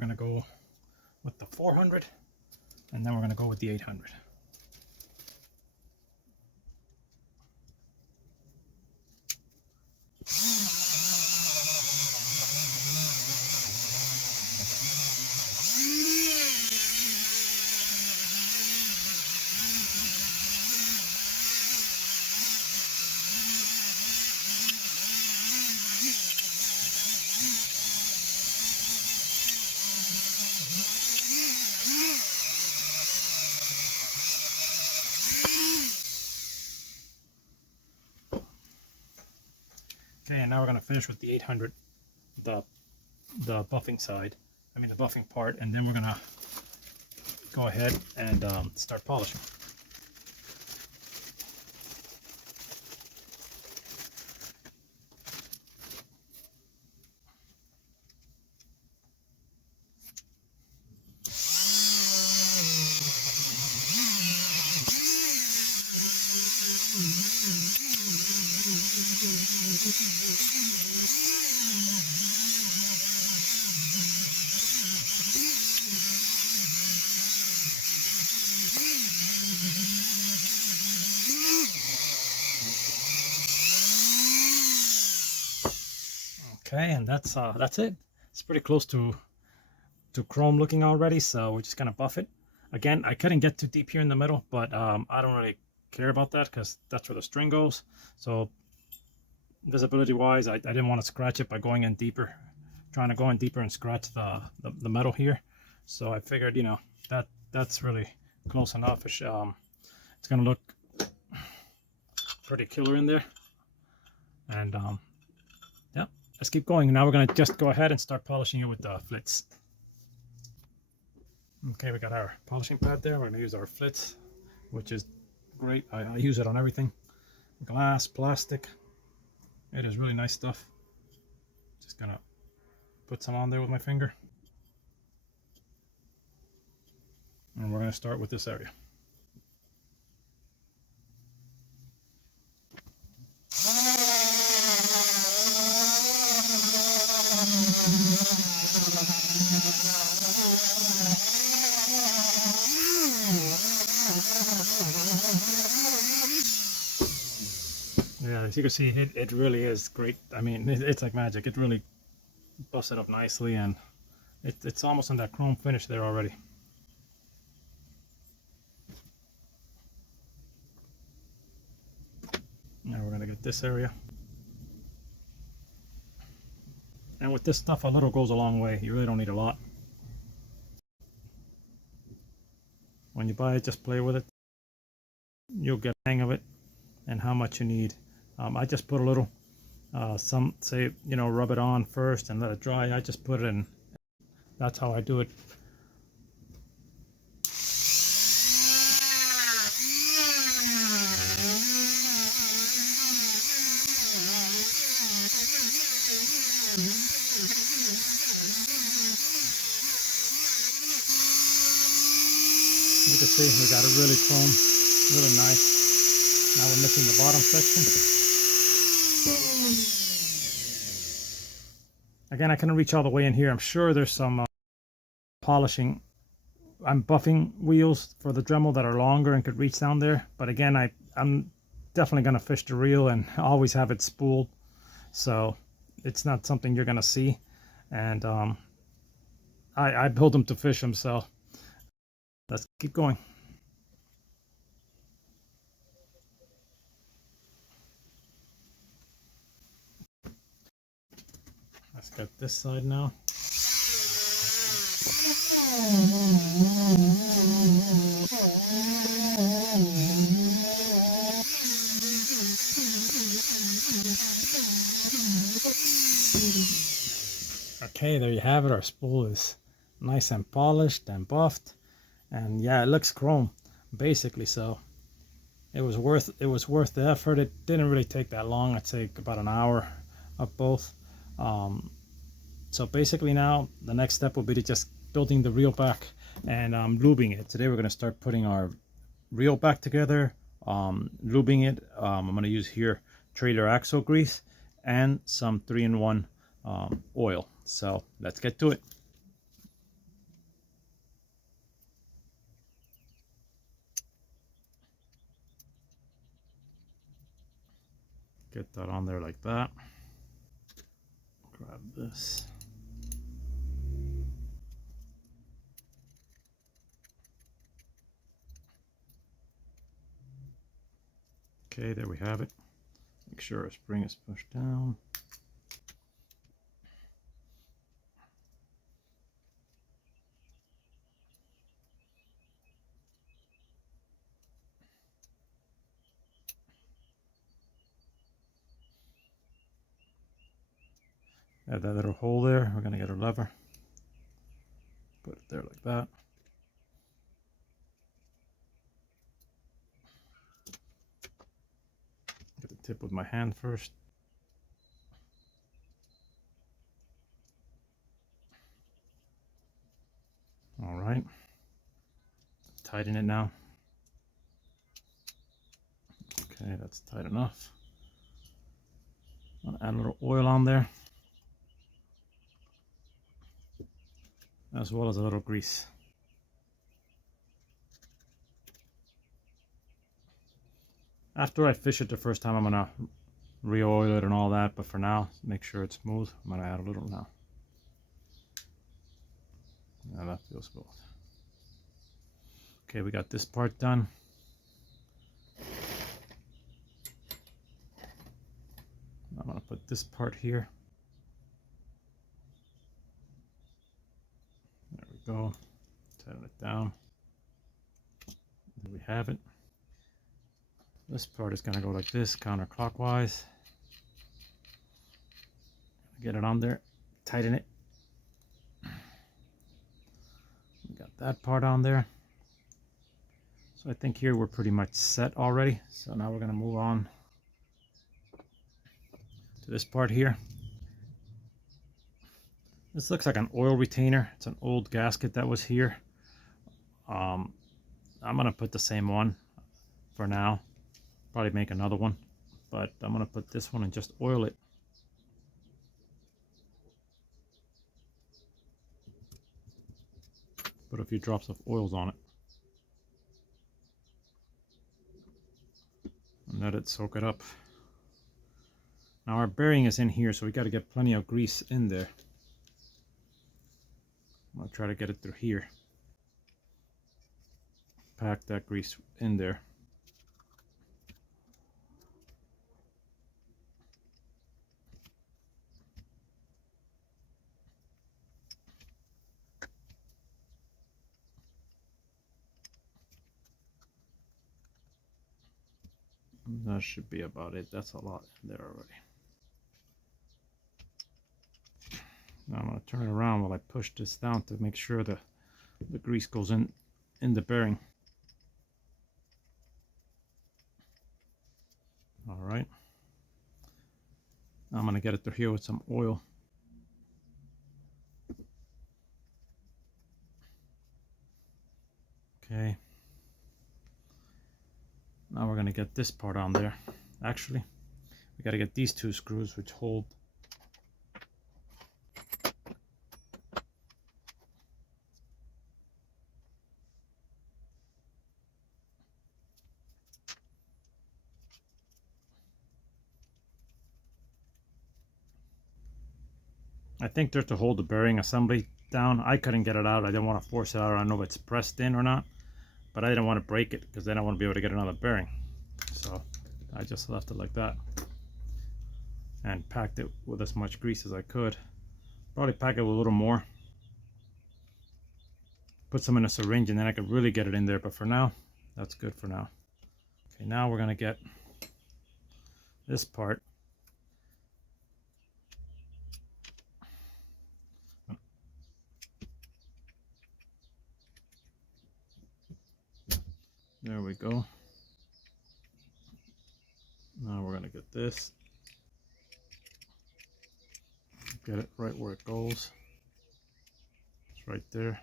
going to go with the 400, and then we're going to go with the 800. Okay, and now we're going to finish with the 800, the buffing side, I mean the buffing part, and then we're going to go ahead and start polishing. Okay, and that's it. It's pretty close to chrome looking already, so we're just gonna buff it. Again, I couldn't get too deep here in the middle, but I don't really care about that because that's where the string goes. So visibility wise, I didn't want to scratch it by going in deeper, trying to go in deeper and scratch the metal here. So I figured, you know, that's really close enough. It's gonna look pretty killer in there. And yeah, let's keep going. Now we're gonna just go ahead and start polishing it with the flits. Okay, we got our polishing pad there. We're gonna use our flits, which is great. I use it on everything. Glass, plastic. It is really nice stuff. Just gonna put some on there with my finger. And we're gonna start with this area. Yeah, as you can see, it really is great. I mean, it's like magic. It really buffs it up nicely, and it's almost in that chrome finish there already. Now we're gonna get this area. And with this stuff, a little goes a long way. You really don't need a lot. When you buy it, just play with it. You'll get the hang of it and how much you need. I just put a little. Some say, you know, rub it on first and let it dry. I just put it in. That's how I do it. You can see we got it really chrome, really nice. Now we're missing the bottom section. Again, I couldn't reach all the way in here. I'm sure there's some polishing. I'm buffing wheels for the Dremel that are longer and could reach down there. But again, I'm definitely going to fish the reel and always have it spooled. So it's not something you're going to see. And I build them to fish them. So let's keep going. Let's get this side now. Okay, there you have it. Our spool is nice and polished and buffed, and yeah, it looks chrome basically. So it was worth the effort. It didn't really take that long. I'd say about an hour of both. So basically now the next step will be to just building the reel back and lubing it. Today we're going to start putting our reel back together, lubing it. I'm going to use here trailer axle grease and some 3-in-1 oil. So let's get to it. Get that on there like that. Grab this. Okay, there we have it. Make sure our spring is pushed down. Add that little hole there. We're gonna get a lever. Put it there like that. Get the tip with my hand first. All right. Tighten it now. Okay, that's tight enough. I'm gonna add a little oil on there, as well as a little grease. After I fish it the first time, I'm gonna re-oil it and all that, but for now, make sure it's smooth. I'm gonna add a little now. Now that feels good. Okay, we got this part done. I'm gonna put this part here. There we go. Tighten it down. There we have it. This part is gonna go like this, counterclockwise. Get it on there, tighten it. We got that part on there. So I think here we're pretty much set already. So now we're gonna move on to this part here. This looks like an oil retainer. It's an old gasket that was here. I'm gonna put the same one for now. Probably make another one, but I'm gonna put this one and just oil it. Put a few drops of oils on it. And let it soak it up. Now our bearing is in here, so we got to get plenty of grease in there. I'm gonna try to get it through here. Pack that grease in there. That should be about it. That's a lot in there already. Now I'm going to turn it around while I push this down to make sure the grease goes in the bearing. All right. Now I'm going to get it through here with some oil. Okay. Now we're going to get this part on there. Actually, we got to get these two screws which hold. I think they're to hold the bearing assembly down. I couldn't get it out. I didn't want to force it out. I don't know if it's pressed in or not, but I didn't want to break it because then I want to be able to get another bearing. So I just left it like that and packed it with as much grease as I could. Probably pack it with a little more. Put some in a syringe and then I could really get it in there, but for now, that's good for now. Okay, now we're gonna get this part. There we go. Now we're gonna get this. Get it right where it goes. It's right there.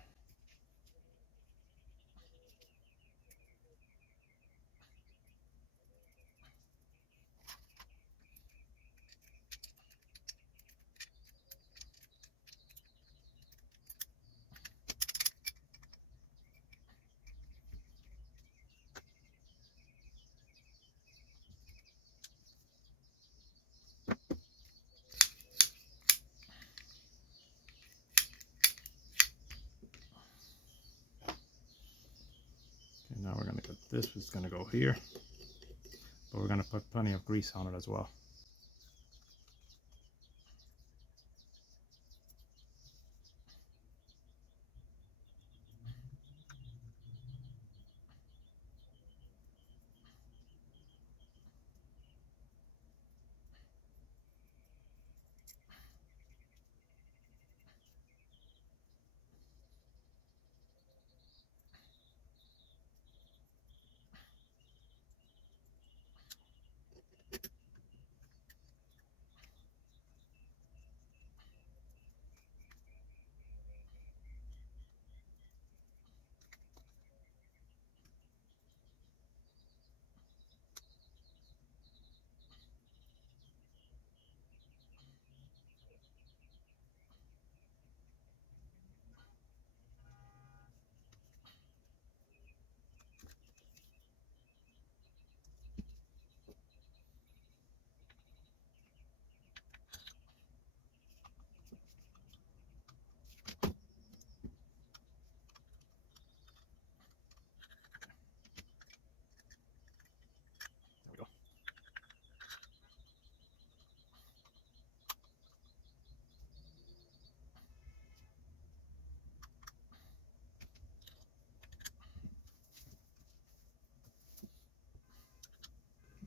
Now we're going to get this, it's going to go here, but we're going to put plenty of grease on it as well.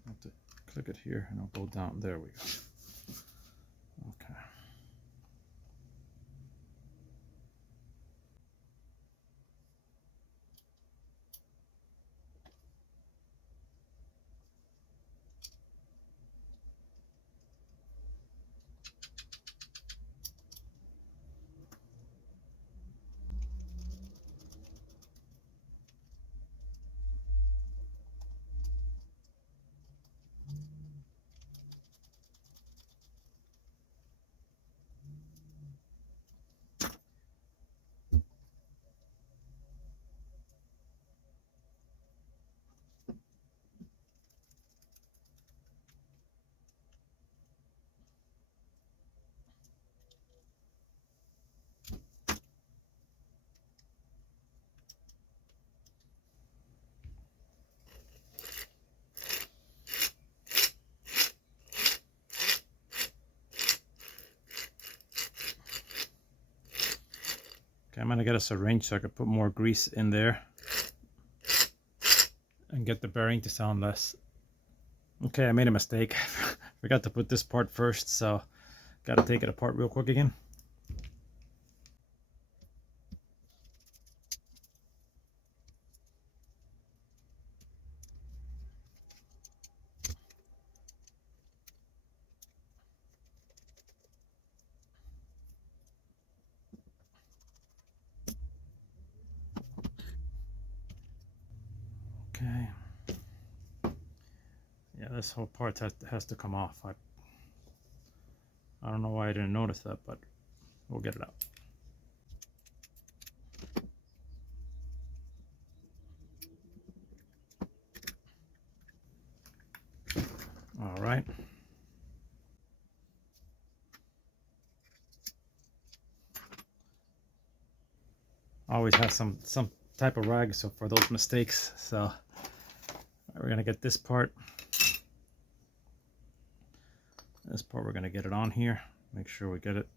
I have to click it here and I'll go down. There we go. Okay. Okay, I'm going to get us a wrench so I could put more grease in there and get the bearing to sound less. Okay, I made a mistake. Forgot to put this part first, so got to take it apart real quick again. Okay. Yeah, this whole part has to come off. I don't know why I didn't notice that, but we'll get it out. All right. Always have some type of rag so for those mistakes. So we're gonna get this part. This part we're gonna get it on here. Make sure we get it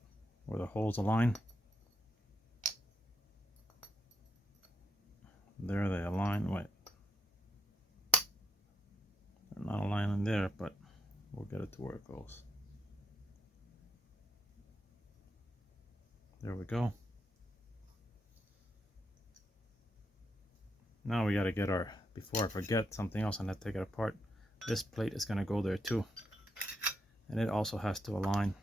where the holes align. There they align. Wait, they're not aligning there, but we'll get it to where it goes. There we go. Now we got to get our, before I forget something else, I'm going to take it apart. This plate is going to go there too. And it also has to align.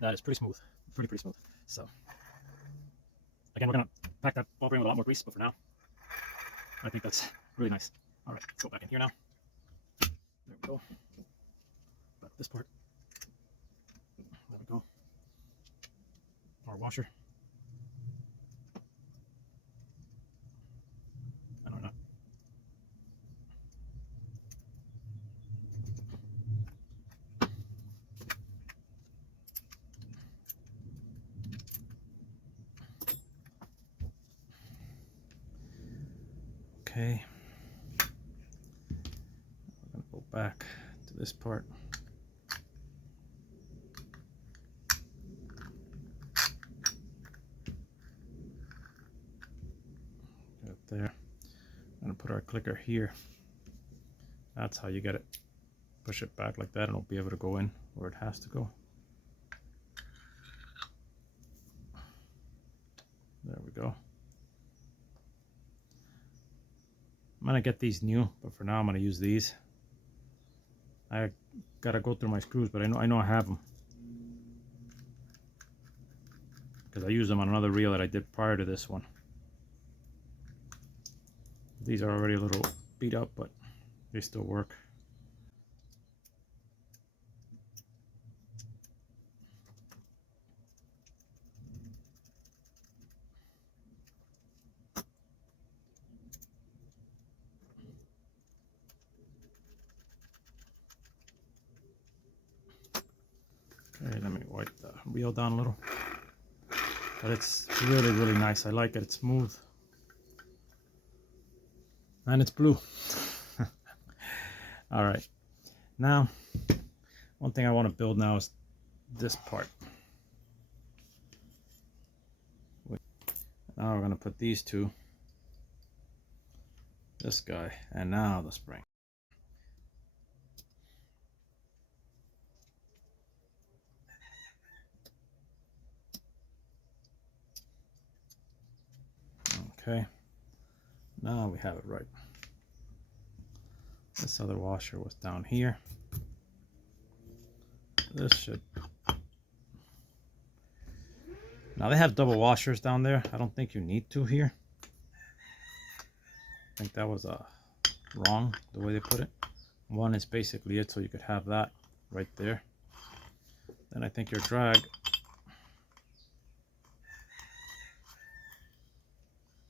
That is pretty smooth, pretty smooth. So again, we're gonna pack that over in with a lot more grease, but for now, I think that's really nice. All right, let's go back in here now. There we go. Back this part. There we go. Our washer. I don't know. Okay. We're going to go back to this part. Right there. I'm going to put our clicker here. That's how you get it. Push it back like that and it'll be able to go in where it has to go. There we go. I'm gonna get these new, but for now I'm gonna use these. I gotta go through my screws, but I know I have them because I used them on another reel that I did prior to this one. These are already a little beat up, but they still work. Okay, let me wipe the wheel down a little. But it's really, really nice. I like it. It's smooth. And it's blue. All right. Now, one thing I want to build now is this part. Now we're going to put these two. This guy. And now the spring. Okay, now we have it right. This other washer was down here. This should... Now they have double washers down there. I don't think you need to here. I think that was wrong the way they put it. One is basically it, so you could have that right there. Then I think your drag...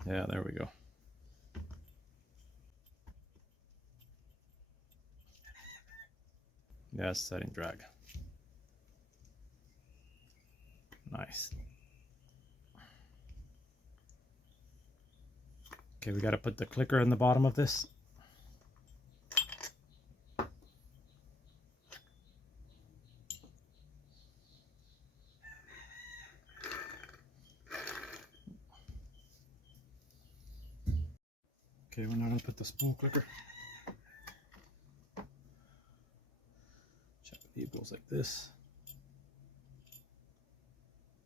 Yeah, there we go. Yeah, setting drag. Nice. Okay, we got to put the clicker in the bottom of this. Okay, we're now going to put the spool clicker. Check the view goes like this.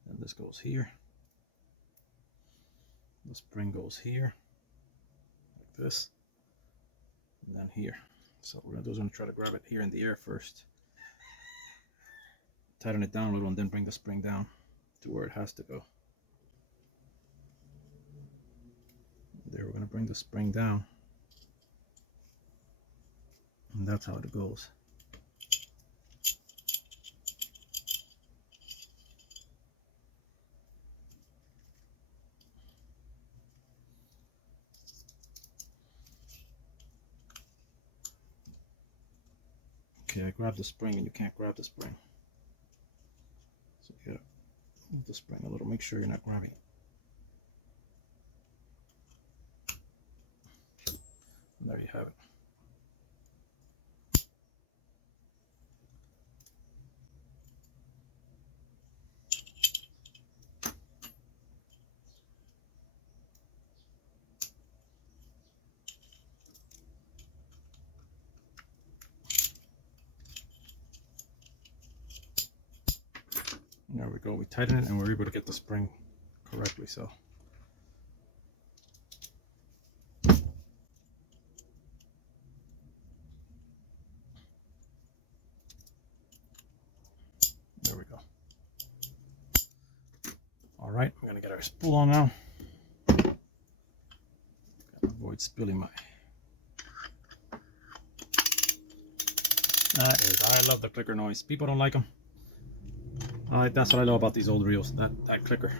And this goes here. The spring goes here, like this, and then here. So we're going to try to grab it here in the air first. Tighten it down a little and then bring the spring down to where it has to go. There, we're going to bring the spring down. And that's how it goes. Okay, I grabbed the spring and you can't grab the spring. So you gotta move the spring a little, make sure you're not grabbing it. And there you have it. There we go, we tighten it and we're able to get the spring correctly. So there we go. All right, we're gonna get our spool on now. Avoid avoid spilling my. I love the clicker noise. People don't like them. That's what I love about these old reels, that clicker.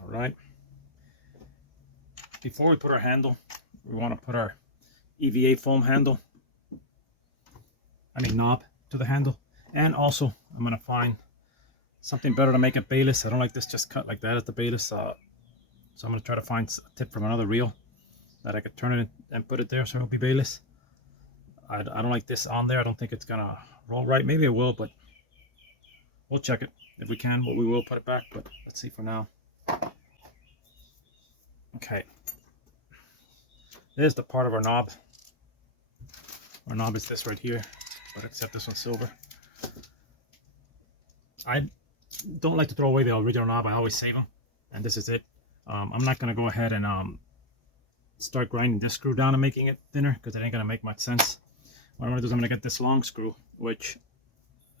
All right. Before we put our handle, we want to put our EVA foam handle, knob to the handle. And also, I'm going to find something better to make it bayless. I don't like this just cut like that as the bayless. So I'm going to try to find a tip from another reel that I could turn it and put it there so it'll be bayless. I don't like this on there. I don't think it's going to roll right. Maybe it will, but we'll check it. If we can, we will put it back, but let's see for now. Okay. There's the part of our knob. Our knob is this right here, but except this one's silver. I don't like to throw away the original knob. I always save them, and this is it. I'm not going to go ahead and start grinding this screw down and making it thinner because it ain't going to make much sense. What I'm going to do is I'm going to get this long screw, which,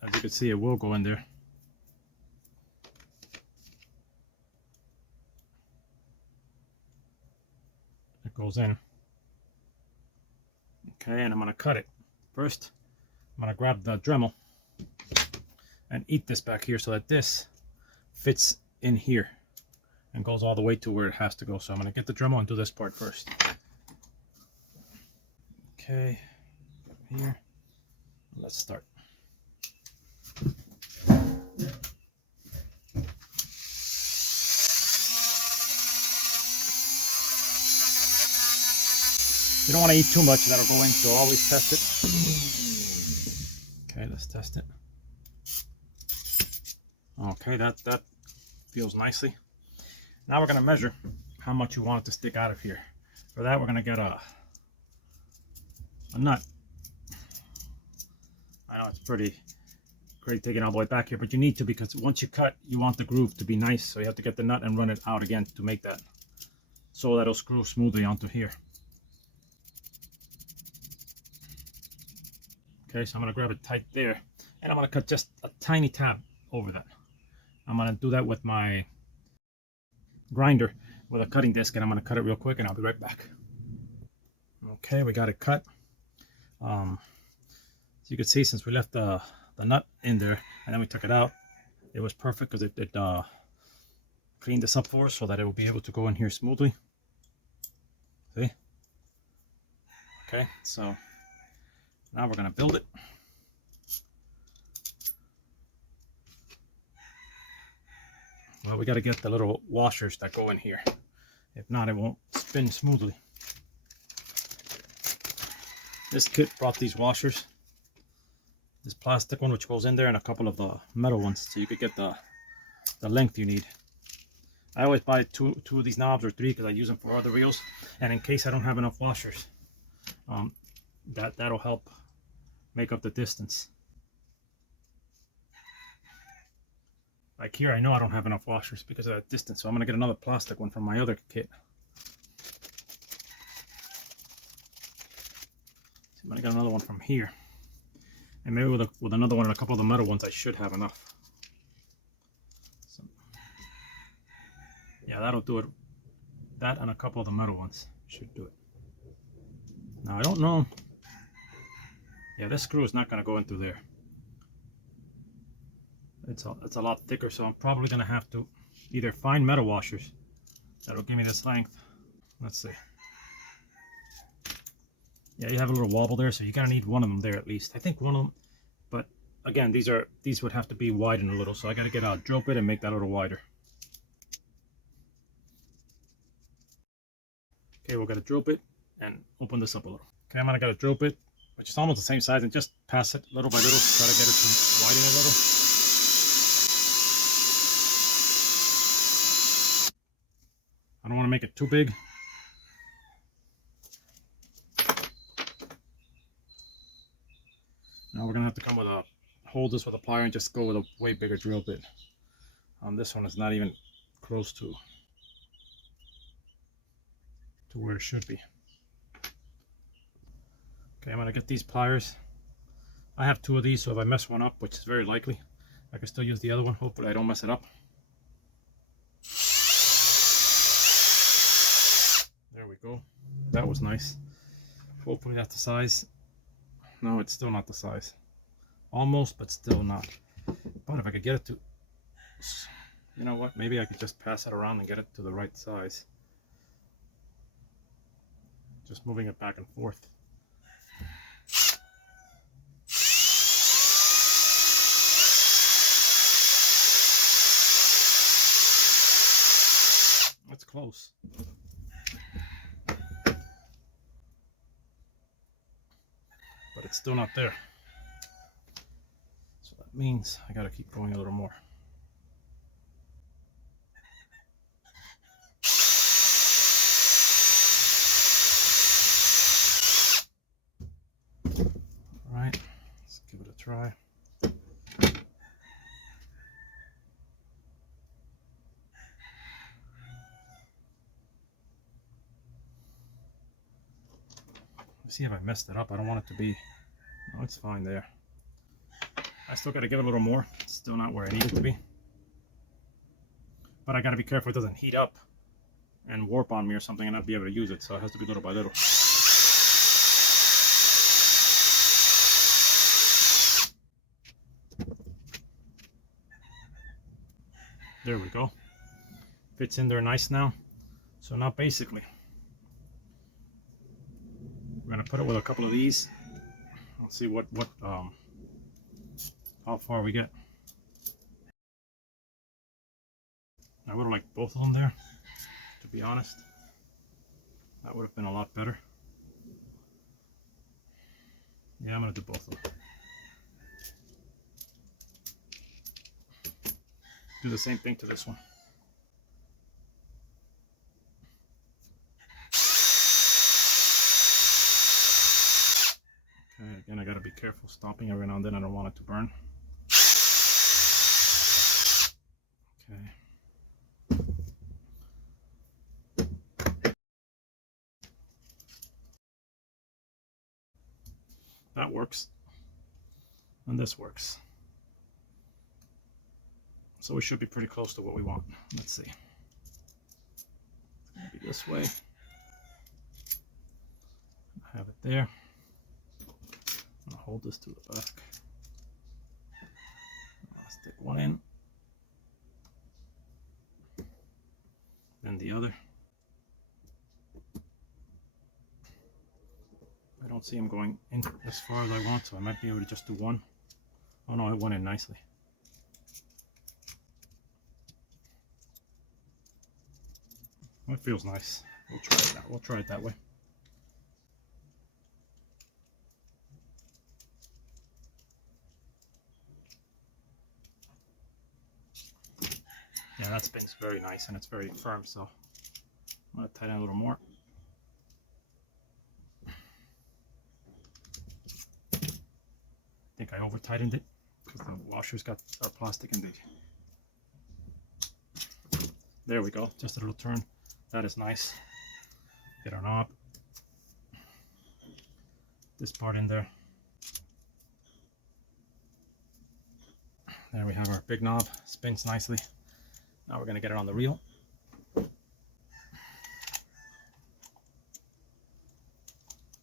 as you can see, it will go in there. It goes in. Okay, and I'm going to cut it. First, I'm going to grab the Dremel and eat this back here so that this fits in here and goes all the way to where it has to go. So I'm going to get the Dremel and do this part first. Okay, here, let's start. You don't want to eat too much, that'll go in, so always test it. Okay, let's test it. Okay, that feels nicely. Now we're going to measure how much you want it to stick out of here. For that, we're going to get a nut. I know it's pretty great taking all the way back here, but you need to, because once you cut, you want the groove to be nice, so you have to get the nut and run it out again to make that, so that'll screw smoothly onto here. Okay, so I'm going to grab it tight there, and I'm going to cut just a tiny tab over that. I'm going to do that with my grinder with a cutting disc, and I'm going to cut it real quick, and I'll be right back. Okay, we got it cut. So you can see, since we left the nut in there and then we took it out, it was perfect because it cleaned this up for us so that it will be able to go in here smoothly. See? Okay, so now we're going to build it. Well, we got to get the little washers that go in here. If not, it won't spin smoothly. This kit brought these washers. This plastic one which goes in there, and a couple of the metal ones, so you could get the length you need. I always buy two of these knobs or three because I use them for other reels, and in case I don't have enough washers, that'll help make up the distance. Like here, I know I don't have enough washers because of that distance, so I'm going to get another plastic one from my other kit. So I'm going to get another one from here. And maybe with another one and a couple of the metal ones, I should have enough. So, yeah, that'll do it. That and a couple of the metal ones should do it. Now, I don't know. Yeah, this screw is not going to go in through there. It's a lot thicker, so I'm probably going to have to either find metal washers that'll give me this length. Let's see. Yeah, you have a little wobble there, so you're going to need one of them there at least. I think one of them, but again, these would have to be widened a little, so I got to get a drill bit and make that a little wider. Okay, we'll get a drill bit and open this up a little. Okay, I'm going to get a drill bit, which is almost the same size, and just pass it little by little, try to get it to widen a little. I don't want to make it too big. Now we're going to have to come with hold this with a plier and just go with a way bigger drill bit. This one is not even close to where it should be. Okay, I'm gonna get these pliers. I have 2 of these, so if I mess one up, which is very likely, I can still use the other one. Hopefully I don't mess it up. There we go. That was nice. Hopefully that's the size. No, it's still not the size. Almost, but still not. But if I could get it to, you know what, maybe I could just pass it around and get it to the right size. Just moving it back and forth. That's close. But it's still not there. So that means I gotta keep going a little more. All right, let's give it a try. Let's see if I messed it up. I don't want it to be, no, it's fine there. I still got to give it a little more. It's still not where I need it to be. But I got to be careful it doesn't heat up and warp on me or something and not be able to use it. So it has to be little by little. There we go. Fits in there nice now. So now basically, we're gonna put it with a couple of these. Let's see how far we get. I would have liked both of them there, to be honest. That would have been a lot better. Yeah, I'm gonna do both of them. Do the same thing to this one. Okay, again, I gotta be careful stopping every now and then. I don't want it to burn. Okay. That works. And this works. So we should be pretty close to what we want. Let's see. It's gonna be this way. I have it there. I'm gonna hold this to the back. I'll stick one in. Then the other. I don't see them going in as far as I want, so I might be able to just do one. Oh no, it went in nicely. It feels nice. We'll try it that. We'll try it that way. Yeah, that spins very nice and it's very firm, so I'm gonna tighten a little more. I think I over tightened it because the washer's got our plastic in the. There we go, just a little turn. That is nice. Get our knob. This part in there. There we have our big knob, spins nicely. Now we're going to get it on the reel.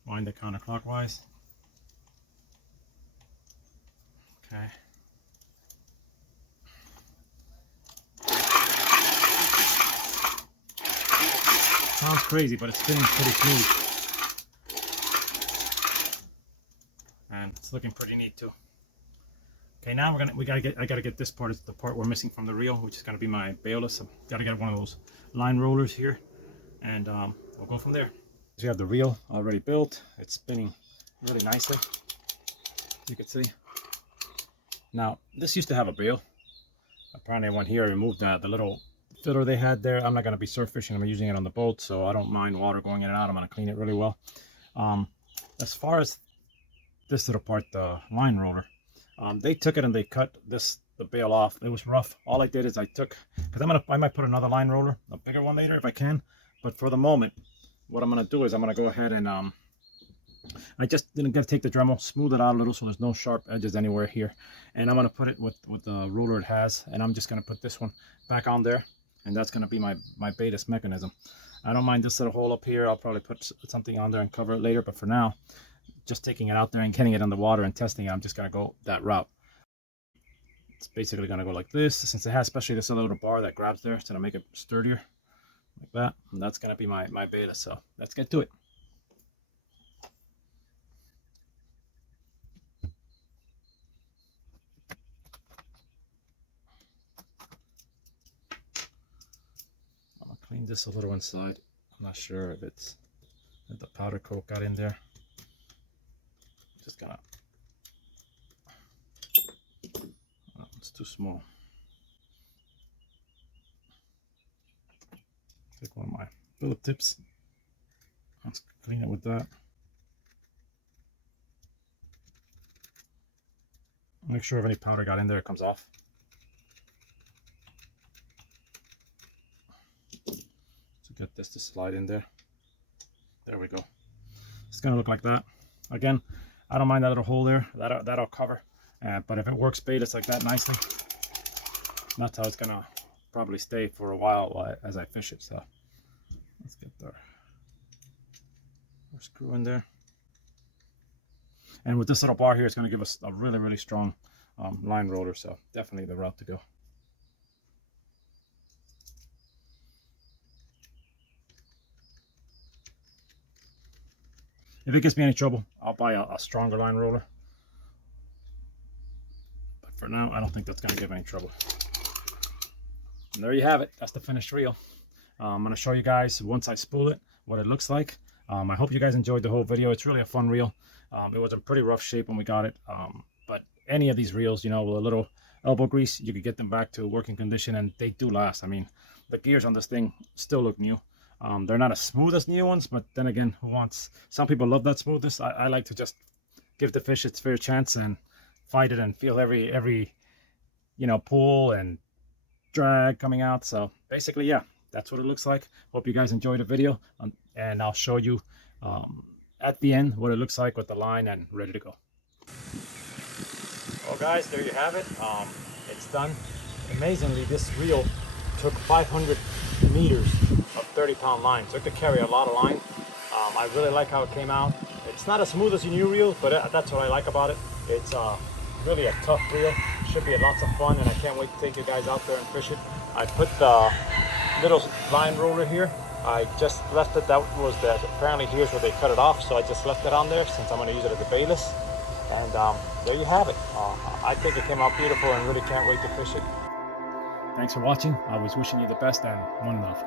Wind it counterclockwise. Okay. Sounds crazy, but it's spinning pretty smooth. And it's looking pretty neat too. Okay, now I gotta get this part. It's the part we're missing from the reel, which is gonna be my bailless. I've gotta get one of those line rollers here, and we'll go from there. So you have the reel already built. It's spinning really nicely, you can see. Now this used to have a bail. Apparently I went here, I removed the little filler they had there. I'm not gonna be surf fishing. I'm using it on the boat, so I don't mind water going in and out. I'm gonna clean it really well. As far as this little part, the line roller. They took it and they cut the bail off. It was rough. All I did is I took, because I might put another line roller, a bigger one later if I can. But for the moment, what I'm gonna do is I'm gonna go ahead and I just didn't get to take the Dremel, smooth it out a little so there's no sharp edges anywhere here. And I'm going to put it with the roller it has, and I'm just going to put this one back on there, and that's going to be my Batis mechanism. I don't mind this little hole up here. I'll probably put something on there and cover it later, but for now, just taking it out there and getting it in the water and testing it, I'm just going to go that route. It's basically going to go like this, since it has especially this little bar that grabs there, so to make it sturdier, like that. And that's going to be my Batis, so let's get to it. Clean this a little inside. I'm not sure if the powder coat got in there. Just gonna, oh, it's too small. Take one of my Phillip tips. Let's clean it with that. Make sure if any powder got in there, it comes off. Get this to slide in there. There we go. It's gonna look like that. Again, I don't mind that little hole there. That'll cover. But if it works Batis like that nicely, that's how it's gonna probably stay for a while as I fish it. So let's get our screw in there. And with this little bar here, it's gonna give us a really strong line roller. So definitely the route to go. If it gives me any trouble, I'll buy a stronger line roller. But for now, I don't think that's going to give any trouble. And there you have it. That's the finished reel. I'm going to show you guys, once I spool it, what it looks like. I hope you guys enjoyed the whole video. It's really a fun reel. It was in pretty rough shape when we got it. But any of these reels, you know, with a little elbow grease, you could get them back to working condition, and they do last. I mean, the gears on this thing still look new. They're not as smooth as new ones, but then again, some people love that smoothness. I like to just give the fish its fair chance and fight it and feel every you know, pull and drag coming out. So basically, yeah, that's what it looks like. Hope you guys enjoyed the video, and I'll show you at the end what it looks like with the line and ready to go. Well guys, there you have it. It's done. Amazingly, this reel took 500 meters of 30-pound line, so it could carry a lot of line. I really like how it came out. It's not as smooth as your new reel, but that's what I like about it. It's really a tough reel. Should be lots of fun, and I can't wait to take you guys out there and fish it. I put the little line roller here. I just left it. That was apparently here's where they cut it off, so I just left it on there since I'm going to use it as a Batis. And there you have it. I think it came out beautiful and really can't wait to fish it. Thanks for watching. I was wishing you the best, and one love.